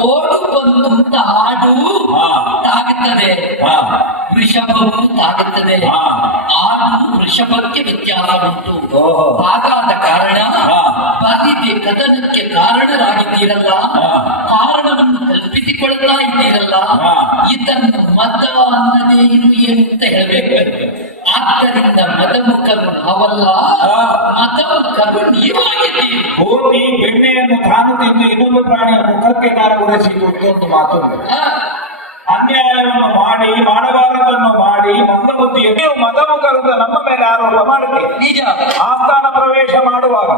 ಓಡು ಬಂದಂತ ಹಾಡು ಹಾ. ತಾಗುತ್ತದೆ, ಹಾ. ವೃಷಭವು ತಾಗುತ್ತದೆ. ಹಾ. ಆಡು ವೃಷಭಕ್ಕೆ ವ್ಯತ್ಯಾಸ ಉಂಟು. ಓಹೋ. ಹಾಗಾದ ಕಾರಣ ಹಾ. ಬಲಿಗೆ ಕದನಕ್ಕೆ ಕಾರಣರಾಗಿದ್ದೀರಲ್ಲ, ಹಾ. ಕಾರಣವನ್ನು ಕಲ್ಪಿಸಿಕೊಳ್ತಾ ಇದ್ದೀರಲ್ಲ, ಹಾ. ಇದನ್ನು ಮತ ಅನ್ನದೇ ಇರು ಏನು ಅಂತ ಹೇಳಬೇಕು. ಆದ್ದರಿಂದ ಮದಮುಖರು ನಾವಲ್ಲ, ಹಾ. ಮದಮುಖರು ನೀವಾಗಿದ್ದೀರಿ. ಕೋಟಿ ಬೆಣ್ಣೆಯನ್ನು ತಾನು ತಿಂದು ಇನ್ನೊಂದು ಪ್ರಾಣಿಯ ಮುಖಕ್ಕೆ ಕಾಲುಗೊಳಿಸಿದ್ದು ಒಂದು ಮಾತು. ಹಾ. ಅನ್ಯಾಯವನ್ನು ಮಾಡಿ ಮಾಡಬಾರದನ್ನು ಮಾಡಿ ಮಂದ ಬುದ್ಧಿಯನ್ನು ನೀವು ಮದಮುಖರಿಂದ ನಮ್ಮ ಮೇಲೆ ಆರೋಪ ಮಾಡುತ್ತೀರಿ. ನಿಜ. ಆಸ್ಥಾನ ಪ್ರವೇಶ ಮಾಡುವಾಗ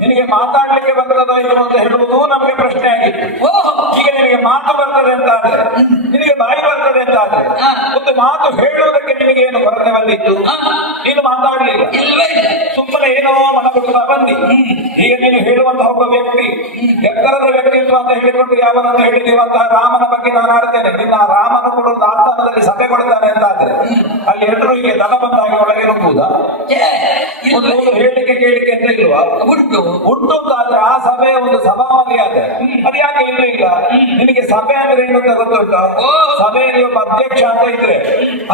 ನಿನಗೆ ಮಾತಾಡ್ಲಿಕ್ಕೆ ಬರ್ತದೋ ಇಲ್ಲವೋ ಅಂತ ಹೇಳುವುದು ನಮಗೆ ಪ್ರಶ್ನೆ ಆಗಿತ್ತು. ಓಹೋ. ಈಗ ನಿನಗೆ ಮಾತು ಬರ್ತದೆ ಅಂತ ಆದ್ರೆ, ನಿನಗೆ ಬಾಯಿ ಬರ್ತದೆ ಅಂತ ಆದ್ರೆ, ಹಾ. ಒಂದು ಮಾತು ಹೇಳುವುದಕ್ಕೆ ನಿನಗೆ ಏನು ಕೊರತೆ ಬಂದಿತ್ತು? ಹಾ. ನೀನು ಮಾತಾಡ್ಲಿಲ್ಲ, ಇಲ್ವೇ ಇಲ್ಲ. ಸುಮ್ಮನೆ ಏನೋ ಮನಗುಡ್ತಾ ಬಂದಿ. ಈಗ ನೀನು ಹೇಳುವಂತಹ ಒಬ್ಬ ವ್ಯಕ್ತಿ ಎತ್ತರದ ವ್ಯಕ್ತಿತ್ವ ಅಂತ ಹೇಳಿಕೊಂಡು ಯಾವನನ್ನು ಹೇಳಿರುವಂತಹ ರಾಮನ ಬಗ್ಗೆ ನಾನು ಆಡ್ತೇನೆ. ನಿನ್ನ ರಾಮನು ಕೂಡ ಒಂದು ಆಸ್ಥಾನದಲ್ಲಿ ಸಭೆ ಕೊಡ್ತಾನೆ ಅಂತ ಆದ್ರೆ ಅಲ್ಲಿ ಎಲ್ಲರೂ ಹೀಗೆ ದನ ಬಂದಾಗಿ ಒಳಗೆ ನುಗ್ಗುವುದಾ? ಏ, ಒಂದು ಇಲ್ವೇ. ಹೇಳಿಕೆ ಕೇಳಿಕೆ ಅಂತ ಇಲ್ವಾ? ಉಂಟು. ಉಂಟು ಅಂತಾದ್ರೆ ಆ ಸಭೆ ಒಂದು ಸಭಾವಧಿ ಆದ್ರೆ ಅದು ಯಾಕೆ ಇಲ್ಲ ಇಲ್ಲ? ನಿನಗೆ ಸಭೆ ಅಂದ್ರೆ ಏನು ಅಂತ ಗೊತ್ತುಂಟ? ಓ. ಸಭೆಯಲ್ಲಿ ಒಬ್ಬ ಅಧ್ಯಕ್ಷ ಅಂತ ಇದ್ರೆ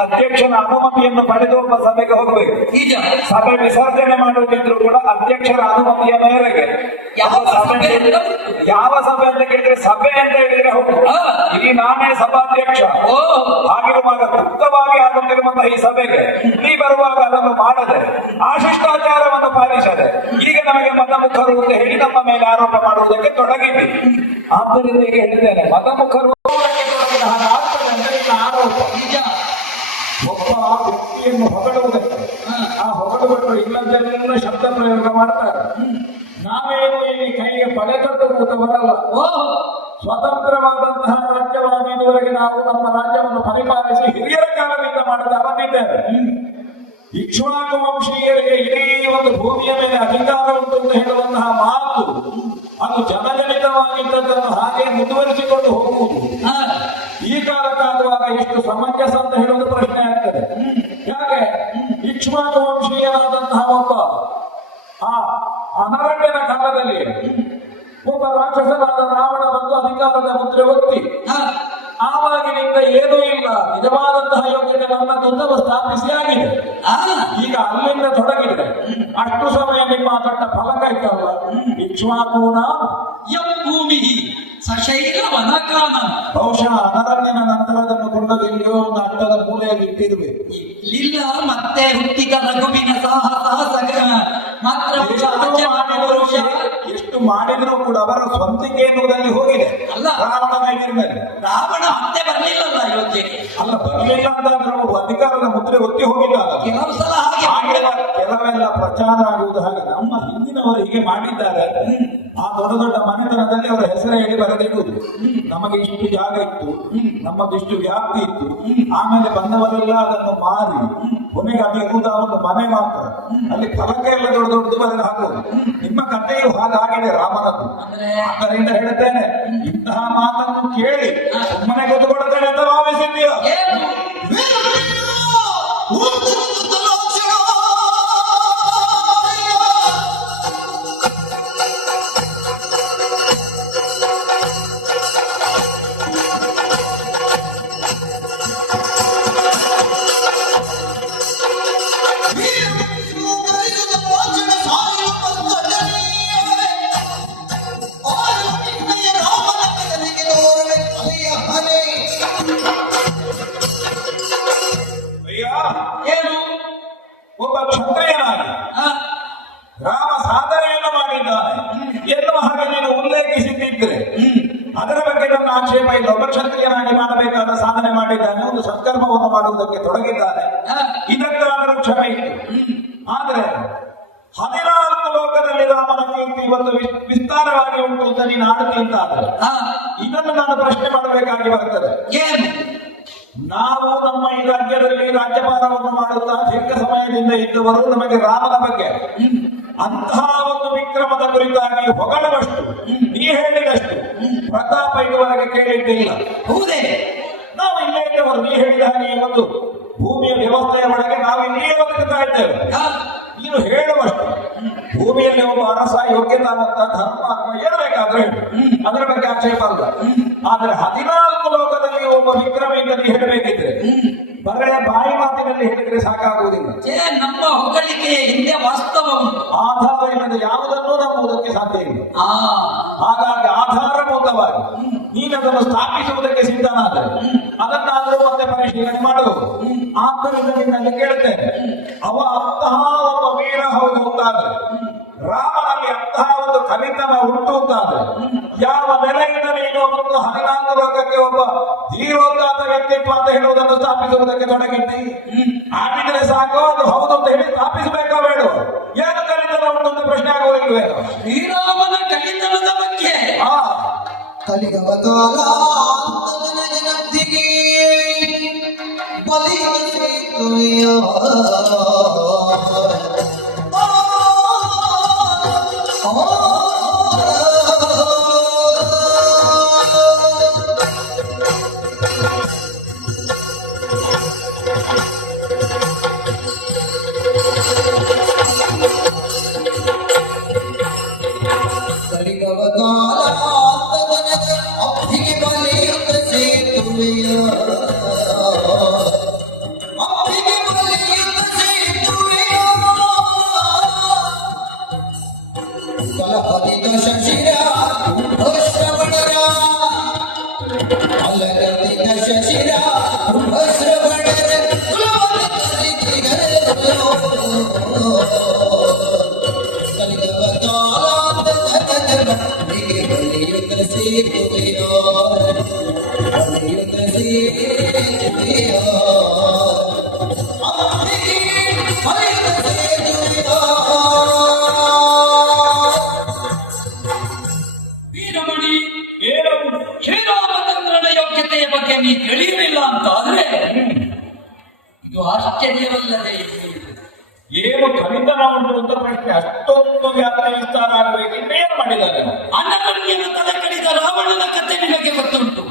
ಅಧ್ಯಕ್ಷನ ಅನುಮತಿಯನ್ನು ಪಡೆದು ಒಬ್ಬ ಸಭೆಗೆ ಹೋಗ್ಬೇಕು. ನಿಜ. ಸಭೆ ವಿಸರ್ಜನೆ ಮಾಡುವುದಿದ್ರು ಕೂಡ ಅಧ್ಯಕ್ಷರ ಅನುಮತಿಯ ಮೇರೆಗೆ. ಯಾವ ಸಭೆ ಅಂತ? ಯಾವ ಸಭೆ ಅಂತ ಕೇಳಿದ್ರೆ ಸಭೆ ಅಂತ ಹೇಳಿದ್ರೆ ಹೌದು, ಹಾ. ಇಲ್ಲಿ ನಾನೇ ಸಭಾಧ್ಯಕ್ಷ. ಓ. ಹಾಗಿರುವಾಗ ಗುಪ್ತವಾಗಿ ಆಗುತ್ತಿರುವಂತಹ ಈ ಸಭೆಗೆ ನೀ ಬರುವಾಗ ಅದನ್ನು ಮಾಡದೆ ಆ ಶಿಷ್ಟಾಚಾರವನ್ನು ಪಾಲಿಸದೆ ಈಗ ನಮಗೆ ಮದಮುಖರು ಅಂತ ಹೇಳಿ ನಮ್ಮ ಮೇಲೆ ಆರೋಪ ಮಾಡುವುದಕ್ಕೆ ತೊಡಗಿದ್ವಿ. ಆದ್ದರಿಂದ ಈಗ ಹೇಳಿದ್ದೇನೆ, ಮದಮುಖರು ತೊಡಗಿದ ಹಾಗೆ ಆಗ್ತದೆ ಅಂತ ನಿನ್ನ ಆರೋಪ. ನಿಜ. ಒಬ್ಬ ವ್ಯಕ್ತಿಯನ್ನು ಹೊಗಳುವುದಕ್ಕೆ ಆ ಹೊಗಳುಗಳು ಇಲ್ಲದೆಲ್ಲ ಶಬ್ದ ಪ್ರಯೋಗ ಮಾಡ್ತಾರೆ. ನಾವೇನು ಇಲ್ಲಿ ಕೈಗೆ ಪಡೆ ಕಟ್ಟುವುದವರಲ್ಲ. ಓಹೋ. ಸ್ವತಂತ್ರವಾದಂತಹ ರಾಜ್ಯವಾಗಿ ಇದುವರೆಗೆ ನಾವು ನಮ್ಮ ರಾಜ್ಯವನ್ನು ಪರಿಪಾಲಿಸಿ ಹಿರಿಯರ ಕಾಲದಿಂದ ಮಾಡುತ್ತಾ ಬಂದಿದ್ದೇವೆ. ಇಕ್ಷ್ವಾಕು ವಂಶೀಯರಿಗೆ ಇಡೀ ಒಂದು ಭೂಮಿಯ ಮೇಲೆ ಅಧಿಕಾರ ಉಂಟು ಅಂತ ಹೇಳುವಂತಹ ಮಾತು ಅದು ಜನಜನಿತವಾಗಿದ್ದದ್ದನ್ನು ಹಾಗೆ ಮುಂದುವರಿಸಿಕೊಂಡು ಹೋಗುವುದು ಹಾ. ಈ ಕಾಲಕ್ಕಾಗುವಾಗ ಎಷ್ಟು ಸಮಂಜಸ ಅಂತ ಹೇಳುವುದು ಪ್ರಶ್ನೆ ಆಗ್ತದೆ. ಯಾಕೆ ಇಕ್ಷ್ವಾಕು ವಂಶೀಯರಾದಂತಹ ಒಬ್ಬ ಆ ಅನರಣ್ಯನ ಕಾಲದಲ್ಲಿ ಒಬ್ಬ ರಾಕ್ಷಸನಾದ ರಾವಣ ಬಂದು ಅಧಿಕಾರದ ಮುದ್ರೆ ಒತ್ತಿ ಹಾ. ಆವಾಗಿನಿಂದ ಏನೂ ಇಲ್ಲ, ನಿಜವಾದಂತಹ ಯೋಗ್ಯತೆ ನನ್ನದೊಂದವ ಸ್ಥಾಪಿಸಿ ಆಗಿದೆ. ಆ. ಈಗ ಅಲ್ಲಿಂದ ತೊಡಗಿದ್ರೆ ಅಷ್ಟು ಸಮಯ ನಿಮ್ಮ ದೊಡ್ಡ ಫಲಕ ಇತ್ತಲ್ಲ, ಇಕ್ಷ್ವಾಕೂನ ಯಂ ಭೂಮಿ ಸಶೈಲ ವನಕಾನ. ಬಹುಶಃ ಅನರಣ್ಯನ ನಂತರ ಅದನ್ನು ಕೊಂಡೋಗಿ ಎಲ್ಲಿಯೋ ಒಂದು ಅಟ್ಟದ ಮೂಲೆಯಲ್ಲಿ ಇಟ್ಟಿರ್ಬೇಕು. ಇಲ್ಲಿಲ್ಲ ಮತ್ತೆ ಹುಟ್ಟಿದ ರಘುವಿನ ಸಾಹಸ ಸಗರ ಮಾತ್ರ ಎಷ್ಟು ಮಾಡಿದ್ರು ಕೂಡ ಅವರ ಸ್ವಂತಿಕೆ ಎನ್ನುವುದಲ್ಲಿ ಹೋಗಿದೆ. ಅಲ್ಲ. ರಾವಣನ ಎದುರಿನಲ್ಲಿ ರಾವಣ ಮತ್ತೆ ಬರ್ಲಿಲ್ಲಲ್ಲ ಅಯೋಧ್ಯೆಗೆ. ಅಲ್ಲ, ಬರಲಿಲ್ಲ ಅಂತಂದ್ರೆ ಅವರು ಅಧಿಕಾರದ ಮುದ್ರೆ ಒತ್ತಿ ಹೋಗಿದ್ದಾರೆ. ಕೆಲವು ಸಲ ಹಾಗೆ ಹಾಗೆಲ್ಲ ಕೆಲವೆಲ್ಲ ಪ್ರಚಾರ ಆಗುವುದು ಹಾಗೆ ನಮ್ಮ ಹಿಂದಿನವರು ಹೀಗೆ ಮಾಡಿದ್ದಾರೆ. ಆ ದೊಡ್ಡ ದೊಡ್ಡ ಮನೆತನದಲ್ಲಿ ಅವರ ಹೆಸರೇ ಹೇಳಿ ಬರೆದಿಡುವುದು. ನಮಗೆ ಇಷ್ಟು ಜಾಗ ಇತ್ತು, ನಮ್ಮದಿಷ್ಟು ವ್ಯಾಪ್ತಿ ಇತ್ತು, ಆಮೇಲೆ ಬಂದವರೆಲ್ಲ ಅದನ್ನು ಮಾರಿ ಕೊನೆಗೆ ಅದು ಇರುವುದ ಒಂದು ಮನೆ ಮಾತ್ರ, ಅಲ್ಲಿ ಫಲಕ ಎಲ್ಲ ದೊಡ್ಡ ದೊಡ್ಡದು ಬರೆದು ಹಾಕುವುದು. ನಿಮ್ಮ ಕಥೆಯು ಹಾಗಾಗಿದೆ ರಾಮನದ್ದು. ಅಂದ್ರೆ ಆದ್ದರಿಂದ ಹೇಳುತ್ತೇನೆ, ಇಂತಹ ಮಾತನ್ನು ಕೇಳಿ ಸುಮ್ಮನೆ ಗೊತ್ತುಕೊಡುತ್ತೇನೆ ಅಂತ ಭಾವಿಸಿದ್ದೀಯೋ? ಏನು? ಅಯ್ಯ, ಏನು? ಒಬ್ಬ ಕ್ಷತ್ರಿಯನಾಗಿ ಆ. ರಾಮ ಸಾಧನೆಯನ್ನು ಮಾಡಿದ್ದಾನೆ ಎನ್ನುವ ಹಾಗೆ ನೀನು ಉಲ್ಲೇಖಿಸಿದ್ದಿದ್ರೆ ಅದರ ಬಗ್ಗೆ ನನ್ನ ಆಕ್ಷೇಪ ಇಲ್ಲ. ಒಬ್ಬ ಕ್ಷತ್ರಿಯನಾಗಿ ಮಾಡಬೇಕಾದ ಸಾಧನೆ ಮಾಡಿದ್ದಾನೆ, ಒಂದು ಸತ್ಕರ್ಮವನ್ನು ಮಾಡುವುದಕ್ಕೆ ತೊಡಗಿದ್ದಾನೆ, ಆ. ಇದಕ್ಕಾದರೂ ಕ್ಷಮೆ ಇತ್ತು. ಆದ್ರೆ 14 ಲೋಕದಲ್ಲಿ ರಾಮನ ಕೀರ್ತಿ ಇವತ್ತು ವಿಸ್ತಾರವಾಗಿ ಉಂಟು ಅಂತ ನೀನು ಆಡುತ್ತಿ ಅಂತ ಆದ್ರೆ ಆ. ಇದನ್ನು ನಾನು ಪ್ರಶ್ನೆ ಮಾಡಬೇಕಾಗಿ ಬರ್ತದೆ. ಏನು? ನಾವು ನಮ್ಮ ಈ ರಾಜ್ಯದಲ್ಲಿ ರಾಜ್ಯಭಾರವನ್ನು ಮಾಡುತ್ತಾ ದೀರ್ಘ ಸಮಯದಿಂದ ಇದ್ದವರು ನಮಗೆ ರಾಮನ ಬಗ್ಗೆ ಅಂತಹ ಒಂದು ವಿಕ್ರಮದ ಕುರಿತಾಗಿ ಹೊಗಳುವಷ್ಟು ನೀ ಹೇಳಿದಷ್ಟು ಪ್ರತಾಪ ಇದುವರೆಗೆ ಕೇಳಿದ್ದಿಲ್ಲ. ಹೌದೇ? ನಾವು ಇಲ್ಲೇ ಇದ್ದವರು, ನೀ ಹೇಳಿದ ಹಾಗೆ ಈ ಒಂದು ಭೂಮಿಯ ವ್ಯವಸ್ಥೆಯ ಒಳಗೆ ನಾವು ಇಲ್ಲಿಯೇ ಬದುಕುತ್ತಾ ಇದ್ದೇವೆ. ಆ. ಎಲ್ಲಿ ಒಬ್ಬ ಅರಸ ಯೋಗ್ಯತಾವಂತ ಧರ್ಮಾತ್ಮ ಏನು ಬೇಕಾದ್ರೂ ಹೇಳು, ಅದರ ಬಗ್ಗೆ ಆಕ್ಷೇಪ ಅಲ್ಲ. ಆದ್ರೆ 14 ಲೋಕದಲ್ಲಿ ಒಬ್ಬ ವಿಕ್ರಮ ಅಂತ ನೀ ಹೇಳಬೇಕಿದ್ರೆ ಬರೇ ಬಾಯಿ ಮಾತಿನಲ್ಲಿ ಹೇಳಿದ್ರೆ ಸಾಕಾಗುವುದಿಲ್ಲ. ನಮ್ಮ ಹೊಗಳಿಕೆಯ ಹಿಂದೆ ವಾಸ್ತವ ಉಂಟು. ಆಧಾರ ಇಲ್ಲದೆ ಯಾವುದನ್ನೂ ನಂಬುವುದಕ್ಕೆ ಸಾಧ್ಯ ಇಲ್ಲ. ಆ ಹಾಗಾಗಿ ಆಧಾರಭೂತವಾಗಿ ನೀನದನ್ನು ಸ್ಥಾಪಿಸುವುದಕ್ಕೆ ಸಿದ್ಧನಾದರೆ ಅದನ್ನಾದರೂ ಮತ್ತೆ ಪರಿಶೀಲನೆ ಮಾಡುವುದು. ಆದ್ದರಿಂದ ನಿನ್ನಲ್ಲಿ ಕೇಳುತ್ತೇನೆ, ಅವ ಅಂತಹ ಒಬ್ಬ ವೀರ ಹೌದು ಅಂತಾದ್ರೆ, ರಾಮನಲ್ಲಿ ಅಂತಹ ಒಂದು ಕಲಿತನ ಉಂಟು ಅಂತಾದ್ರೆ, ಯಾವ ನೆಲೆಯಿಂದ ನೀನು ಒಂದು 14 ಲೋಕಕ್ಕೆ ಒಬ್ಬ ಧೀರೋದಾತ ವ್ಯಕ್ತಿತ್ವ ಅಂತ ಹೇಳುವುದನ್ನು ಸ್ಥಾಪಿಸುವುದಕ್ಕೆ ತೊಡಗಿದ್ದಿ. ಆಗಿದ್ರೆ ಸಾಕು, ಅದು ಹೌದು ಅಂತ ಹೇಳಿ ಸ್ಥಾಪಿಸಬೇಕೋ ಬೇಡ, ಏನು ಕಲಿತನ ಉಂಟು ಅಂತ ಪ್ರಶ್ನೆ ಆಗುವುದಿಲ್ವೇ? ಶ್ರೀರಾಮನ ಕಲಿತನದ ಬಗ್ಗೆ ಕಲಿಗವ ಕಾಲ ಜನನಬ್ಧಿಗೆ ಬಲಿಯ ಸೇತುವೆಯ ಕಲಿಗವ ಕಾಲ ಅಬ್ಧಿಗೆ ಬಲಿಯುತ್ತ ಸೇತುವೆಯ ಅಬ್ಧಿಗೆ ಬಲಿಯುತ್ತ ಸೇತುವೆಯ ಕಲಹದಿಗ ಶಶಿರ ಶ್ರವಣರ ಅಲಗದಿಗ ಶಶಿರ ಶ್ರವಣರ ಕಲಿಗವ ಕಾಲ ಅಬ್ಧಿಗೆ ಬಲಿಯುತ್ತ ಸೇತುವೆಯ ಬಲಿಯುತ್ತ ಸೇತುವೆಯ ಅಬ್ಧಿಗೆ ಬಲಿಯುತ್ತ ಸೇತುವೆಯ. ವೀರಮಣಿ, ಶ್ರೀರಾಮಚಂದ್ರನ ಯೋಗ್ಯತೆಯ ಬಗ್ಗೆ ನೀ ತಿಳಿಯಲಿಲ್ಲ ಅಂತ ಆದ್ರೆ ಇದು ಆಶ್ಚರ್ಯವಲ್ಲದೆ ಏನು ಕಲಿತನ ಉಂಟು ಅಂತ ಪ್ರಶ್ನೆ ಅಷ್ಟೊಂದು ವ್ಯಾಪ್ತಿ ವಿಸ್ತಾರ ಆಗಬೇಕು. ಇನ್ನೇನು ಮಾಡಿದ್ದಾರೆ? ಅನಗಣ್ಯನ ತಲೆ ಕಡಿದ ರಾವಣನ ಕಥೆ ನಿನಗೆ ಗೊತ್ತುಂಟು.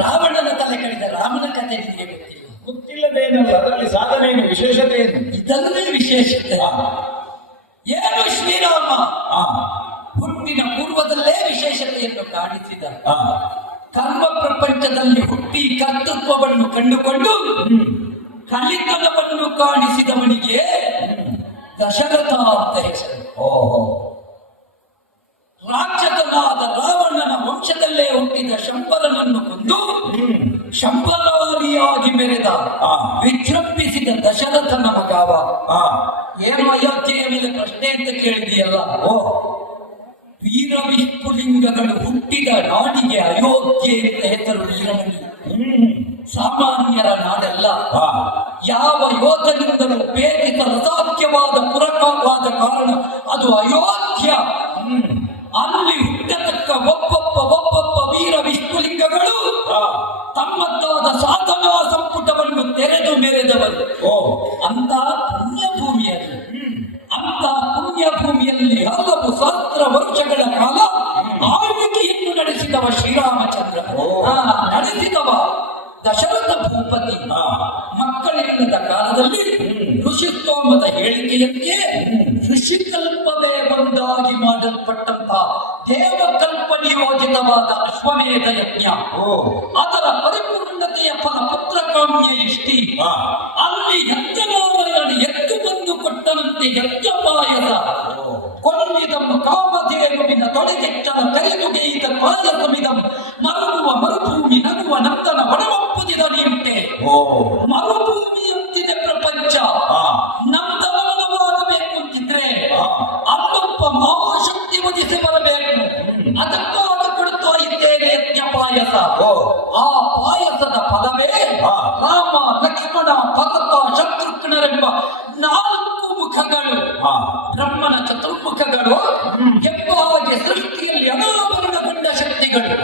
ರಾವಣನ ತಲೆ ಕಡಿದ ರಾಮನ ಕಥೆ ನಿನಗೆ ಗೊತ್ತಿಲ್ಲ. ಗೊತ್ತಿಲ್ಲದೇನಲ್ಲ, ಅದರಲ್ಲಿ ಸಾಧನೆ ಏನು, ವಿಶೇಷತೆ ಏನು? ಇದಲ್ಲೇ ವಿಶೇಷತೆ. ಏನು ಶ್ರೀರಾಮ ಆ, ಹುಟ್ಟಿನ ಪೂರ್ವದಲ್ಲೇ ವಿಶೇಷತೆಯನ್ನು ಕಾಣಿಸಿದ. ಆ, ಕರ್ಮ ಪ್ರಪಂಚದಲ್ಲಿ ಹುಟ್ಟಿ ಕರ್ತೃತ್ವವನ್ನು ಕಂಡುಕೊಂಡು ಕಲಿತನವನ್ನು ಕಾಣಿಸಿದವನಿಗೆ ದಶರಥ ಅಂತ ಹೆಸರು. ಓಹೋ. ರಾಕ್ಷಸನಾದ ರಾವಣನ ವಂಶದಲ್ಲೇ ಹುಟ್ಟಿದ ಶಂಬರನನ್ನು ಕೊಂದು ಶಂಬರಾರಿಯಾಗಿ ಮೆರೆದ ವಿಜೃಂಭಿಸಿದ ದಶರಥನ ಮಗವ. ಆ, ಏನು ಅಯೋಧ್ಯೆಯ ಮೇಲೆ ಪ್ರಶ್ನೆ ಅಂತ ಕೇಳಿದೆಯಲ್ಲ? ಓ, ವೀರ ವಿಸ್ಫುಲಿಂಗಗಳು ಹುಟ್ಟಿದ ನಾಡಿಗೆ ಅಯೋಧ್ಯೆ ಅಂತ ಹೆಸರು. ವೀರಮಣಿ ಸಾಮಾನ್ಯರ ನಾಡಲ್ಲ. ಆ, ಯಾವ ಯೋಧನಿಂದಲೂ ಬೇಕಿಸಲು ಅಸಾಧ್ಯವಾದ ಪುರಕವಾದ ಕಾರಣ ಅದು ಅಯೋಧ್ಯ. ಅಲ್ಲಿ ಹುಟ್ಟತಕ್ಕ ಒಬ್ಬೊಬ್ಬ ವೀರ ವಿಸ್ಫುಲಿಂಗಗಳು ಆ, ತಮ್ಮದ್ದಾದ ಸಾಧನಾ ಸಂಪುಟವನ್ನು ತೆರೆದು ಮೆರೆದವರು. ಓ, ಅಂತ ಪುಣ್ಯಭೂಮಿಯಲ್ಲಿ ಪುಣ್ಯಭೂಮಿಯಲ್ಲಿ ಹಲವು ಸಹಸ್ರ ವರ್ಷಗಳ ಕಾಲ ಆಳ್ವಿಕೆಯನ್ನು ನಡೆಸಿದವ ಶ್ರೀರಾಮಚಂದ್ರ. ನಡೆಸಿದವ ದಶರಥ ಭೂಪತಿ. ಮಕ್ಕಳಿಲ್ಲದ ಕಾಲದಲ್ಲಿ ಋಷಿತ್ವದ ಹೇಳಿಕೆಯಂತೆ ಋಷಿಕಲ್ಪವೇ ಒಂದಾಗಿ ಮಾಡಲ್ಪಟ್ಟಂತ ದೇವಕಲ್ಪ ನಿಯೋಜಿತವಾದ ಅಶ್ವಮೇಧ ಯಜ್ಞ, ಅದರ ಪರಿಪೂರ್ಣತೆಯ ಫಲ ಪುತ್ರಕಾಮ್ಯ ಇಷ್ಟಿ. ಅಲ್ಲಿ ಯಜ್ಞನಾರಾಯಣ ಎದ್ದು ಬಂದು ಕೊಟ್ಟಂತೆ ಯಜ್ಞ ಪಾಯಸ ಕೊಲ್ಲಿದಂ ಕಾಮಧೇನುವಿನ ತೊಡೆಗೆಚ್ಚನ ಕರೆದುಗೆಯಿದ ಪಾಯಸಮಿದಂ ಮರುಗುವ ಮರುಭೂಮಿ ನಗುವ ನಂತನ ಒಡಮಪ್ಪುದಿದ ನಿಂತೆ. ಮರುಭೂಮಿಯಂತಿದೆ ಪ್ರಪಂಚ. ನಂದನವನವಾಗಬೇಕು ಅಂತಿದ್ರೆ ಅಲ್ಲೊಬ್ಬ ಮಹಾಶಕ್ತಿ ಒದಿಸಿ ಬರಬೇಕು. ಅದಕ್ಕಾಗಿ ಕೊಡುತ್ತಾ ಇದ್ದೇನೆ ಯಜ್ಞ ಪಾಯಸ. ಆ ಪಾಯಸದ ಫಲವೇ ರಾಮ ಲಕ್ಷ್ಮಣ ಭರತ ಶತ್ರುಘ್ನರೆಂಬ 4 ಮುಖಗಳು. ಬ್ರಹ್ಮನ ಚತುರ್ಮುಖಗಳು ಕೆಂಪಾಗಿ ಸೃಷ್ಟಿಯಲ್ಲಿ ಅನಾವರಣಗೊಂಡ ಶಕ್ತಿಗಳು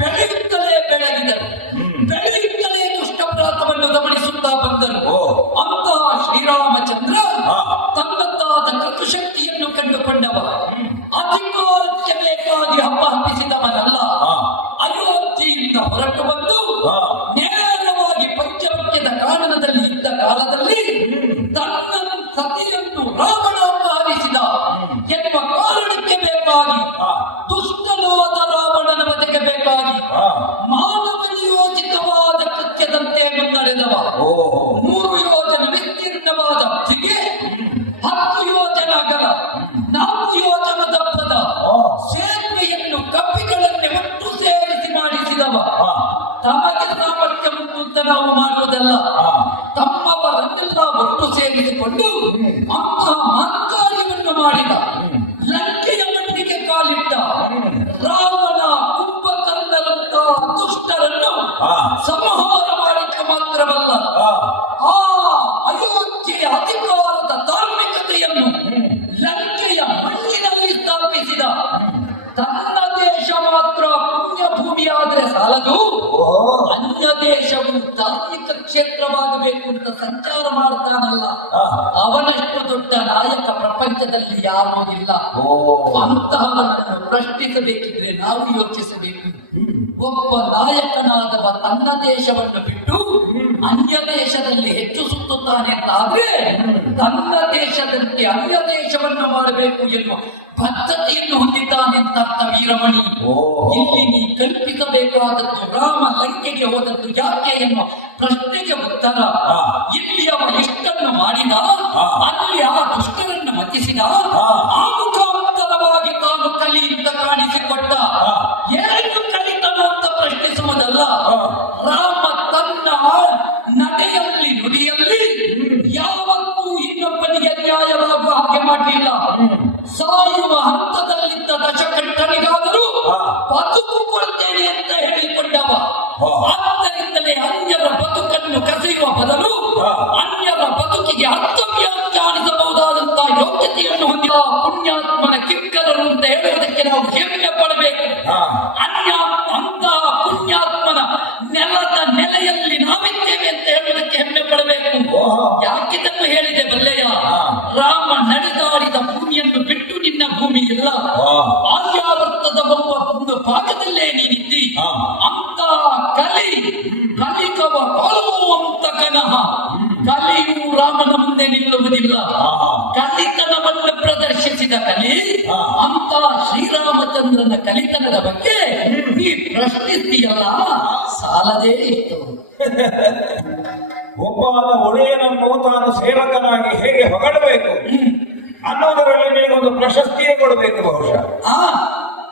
ಬೆಳೆಯುತ್ತಲೇ ಬೆಳೆದಿದರು. ಬೆಳೆಯುತ್ತಲೇ ದುಷ್ಟಪ್ರಾತವನ್ನು ಗಮನಿಸುತ್ತಾ ಬಂದರು. ಅಂತಹ ಶ್ರೀರಾಮಚಂದ್ರ ತನ್ನದ್ದಾದ ಕೃತಶಕ್ತಿಯನ್ನು ಕಂಡುಕೊಂಡವ. ಅಧಿಕಾರಕ್ಕೆ ಬೇಕಾಗಿ ಹಬ್ಬ ಹಬ್ಬಿಸಿದವನಲ್ಲ. ಅಯೋಧ್ಯೆಯಿಂದ ಹೊರಟು ಬಂದು ನೇರವಾಗಿ ಪಂಚಮುಖ್ಯದ ಕಾನನದಲ್ಲಿ ಇದ್ದ ಕಾಲದಲ್ಲಿ ತನ್ನ ಸತಿಯನ್ನು ರಾವಣ ಅಪಹರಿಸಿದ ಎನ್ನುವ ಬೆಳೆದವ. ಓಹೋ 3 ಯೋಜನ ವಿಸ್ತೀರ್ಣವಾದ ಜಿಗೆ, 10 ಯೋಜನ ಅಗಲ, 4 ಯೋಜನ ದಪ್ಪದ ಸೇತುವೆಯನ್ನು ಕಪ್ಪಿಗಳನ್ನೇ ಒಟ್ಟು ಸೇರಿಸಿ ಮಾಡಿಸಿದವ. ತಮಗೆ ಸಾಮರ್ಥ್ಯ ಉಂಟು ಅಂತ ನಾವು ಮಾಡುವುದಲ್ಲ, ತಮ್ಮವರನ್ನೆಲ್ಲ ಒಟ್ಟು ಸೇರಿಸಿಕೊಂಡು ಅಂತಹ ಮಹತ್ಕಾರ್ಯವನ್ನು ಮಾಡಿದ. ಲಂಕೆಯ ಮಣ್ಣಿಗೆ ಕಾಲಿಟ್ಟ ರಾವಣ, ಕುಂಭಕರ್ಣರಂತಹ ದುಷ್ಟರನ್ನು ಸಂಹಾರ ಮಾಡಿದ ಮಾತ್ರವಲ್ಲ, ಆ ಅಯೋಧ್ಯೆಯ ಅಧಿಕಾರದ ಧಾರ್ಮಿಕತೆಯನ್ನು ಲಂಕೆಯ ಮಣ್ಣಿನಲ್ಲಿ ಸ್ಥಾಪಿಸಿದ. ತನ್ನ ದೇಶ ಮಾತ್ರ ಪುಣ್ಯ ಭೂಮಿಯಾದರೆ ಸಾಲದು, ಅನ್ಯ ದೇಶವು ಧಾರ್ಮಿಕ ಕ್ಷೇತ್ರವಾಗಬೇಕು ಅಂತ ಸಂಚಾರ ಮಾಡ್ತಾನಲ್ಲ, ಅವನಷ್ಟು ದೊಡ್ಡ ನಾಯಕ ಪ್ರಪಂಚದಲ್ಲಿ ಯಾರೂ ಇಲ್ಲ. ಅಂತಹವನನ್ನು ಪ್ರಶ್ನಿಸಬೇಕಿದ್ರೆ ನಾವು ಯೋಚಿಸಬೇಕು. ಒಬ್ಬ ನಾಯಕನಾದವ ತನ್ನ ದೇಶವನ್ನು ಬಿಟ್ಟು ಅನ್ಯ ದೇಶದಲ್ಲಿ ಹೆಚ್ಚು ಸುತ್ತುತ್ತಾನೆ ಅಂತಾದ್ರೆ ತನ್ನ ದೇಶದಂತೆ ಅನ್ಯ ದೇಶವನ್ನು ಮಾಡಬೇಕು ಎನ್ನುವ ಬದ್ಧತೆಯನ್ನು ಹೊಂದಿದ್ದಾನೆ ಅಂತ ಅರ್ಥ. ವೀರಮಣಿ, ಇಲ್ಲಿ ನೀ ಕಲ್ಪಿಸಬೇಕಾದದ್ದು ರಾಮ ಲಂಕೆಗೆ ಹೋದದ್ದು ಯಾಕೆ ಎನ್ನುವ ಪ್ರಶ್ನೆಗೆ ಉತ್ತರ, ಇಲ್ಲಿ ಅವ ಇಷ್ಟನ್ನು ಮಾಡಿದ, ಅಲ್ಲಿ ಆ ದುಷ್ಟರನ್ನು ಮತಿಸಿದ, ಆ ಮುಖಾಂತರವಾಗಿ ತಾನು ಕಲಿಯಿಂದ ಕಾಣಿಸಿಕೊಟ್ಟ. ಏನು ಕಲಿತನ ಅಂತ ಪ್ರಶ್ನಿಸುವುದಲ್ಲ, ರಾಮ ತನ್ನ ನಡೆಯಲ್ಲಿ ನುಡಿಯಲ್ಲಿ ಯಾವತ್ತೂ ಇನ್ನೊಬ್ಬನಿಗೆ ನ್ಯಾಯವಾಗುವ ಹಾಗೆ ಮಾಡಲಿಲ್ಲ. ಸಾಯುವ ಹಂತದಲ್ಲಿದ್ದ ದಶಕಂಠನಿಗಾದರೂ ಬದುಕುಕೊಳ್ತೇನೆ ಅಂತ ಹೇಳಿಕೊಂಡವ. ಆದ್ದರಿಂದಲೇ ಅನ್ಯರ ಬದುಕನ್ನು ಕಸಿಯುವ ಬದಲು ಅನ್ಯರ ಬದುಕಿಗೆ ಅರ್ಥವ್ಯಾಖ್ಯಾನಿಸಬಹುದಾದಂತಹ ಯೋಗ್ಯತೆಯನ್ನು ಹೊಂದಿದ ಪುಣ್ಯಾತ್ಮನ ಕಿಂಕರರು ಅಂತ ಹೇಳುವುದಕ್ಕೆ ನಾವು ಹೆಮ್ಮೆ ಪಡಬೇಕು. ಅಂತಹ ಪುಣ್ಯಾತ್ಮನ ನೆಲದ ನೆಲೆಯಲ್ಲಿ ನಾವಿದ್ದೇವೆ ಅಂತ ಹೇಳುವುದಕ್ಕೆ ಹೆಮ್ಮೆ ಪಡಬೇಕು. ಯಾಕಿದನ್ನು ಹೇಳಿದೆ ಬಲ್ಲೆಯ? ರಾಮ ನಡೆದಾಡಿದ ಭೂಮಿಯನ್ನು ಬಿಟ್ಟು ನಿನ್ನ ಭೂಮಿ ಇಲ್ಲ, ಆರ್ಯಾವರ್ತದ ಒಂದು ಭಾಗದಲ್ಲೇ ನೀನಿದ್ದಿ. ಅಂತ ಕಲಿಕವ ಕೊಲುವಂತ ಕನಹ ಕಲಿಯು ರಾಮನ ಮುಂದೆ ನಿಲ್ಲುವುದಿಲ್ಲ. ಕಲಿತನವನ್ನು ಪ್ರದರ್ಶಿಸಿದ ಕಲಿ ಅಂತ ಶ್ರೀರಾಮಚಂದ್ರನ ಕಲಿತನದ ಬಗ್ಗೆ ನೀ ಪ್ರಶ್ನಿಸ್ತೀಯಲ್ಲ, ಸಾಲದೇ ಇತ್ತು. ಒಬ್ಬನ ಒಡೆಯನನ್ನು ತಾನು ಸೇವಕನಾಗಿ ಹೇಗೆ ಹೊಗಳಬೇಕು ಅನ್ನೋದರಲ್ಲಿ ನಿನಗೊಂದು ಪ್ರಶಸ್ತಿಯೇ ಕೊಡಬೇಕು ಬಹುಶಃ.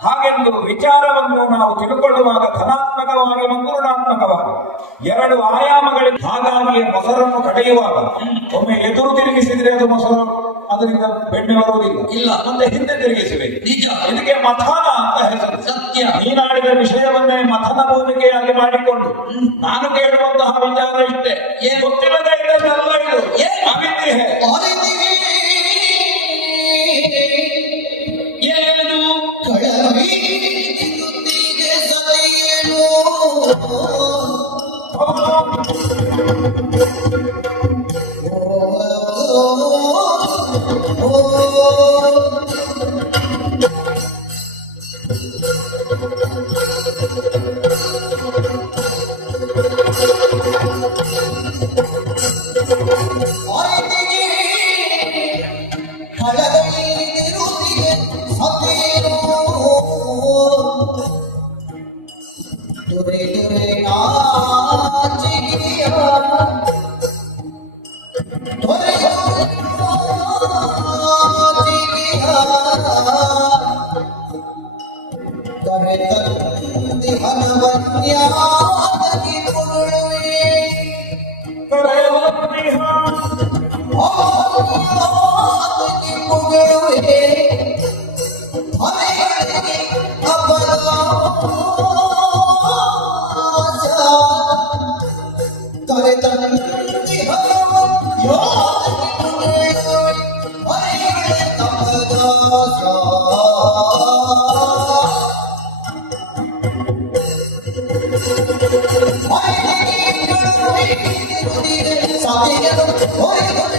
ಹಾಗೆಂದು ವಿಚಾರವನ್ನು ನಾವು ತಿಳ್ಕೊಳ್ಳುವಾಗ ಧನಾತ್ಮಕವಾಗಿ ಮತ್ತು ಋಣಾತ್ಮಕವಾಗಿ 2 ಆಯಾಮಗಳಿಗೆ. ಹಾಗಾಗಿ ಮೊಸರನ್ನು ಕಡೆಯುವಾಗ ಒಮ್ಮೆ ಎದುರು ತಿರುಗಿಸಿದ್ರೆ ಅದು ಮೊಸರು, ಅದರಿಂದ ಬೆಣ್ಣೆ ಬರುವುದಿಲ್ಲ. ಇಲ್ಲ, ಮತ್ತೆ ಹಿಂದೆ ತಿರುಗಿಸಬೇಕು. ನಿಜ, ಇದಕ್ಕೆ ಮಥನ ಅಂತ ಹೆಸರು. ಸತ್ಯ. ನೀನಾಡಿದ ವಿಷಯವನ್ನೇ ಮಥನ ಭೂಮಿಕೆಯಾಗಿ ಮಾಡಿಕೊಂಡು ನಾನು ಕೇಳುವಂತಹ ವಿಚಾರ ಇಷ್ಟೇ, ಗೊತ್ತಿಲ್ಲದೆ ಇದ್ದಲ್ಲ, ಇದು ಅವಿದ್ಯೆ. ಏನು ಕಳವೀಗೆ ಸದೆಯೇನು ಸಾಧೆ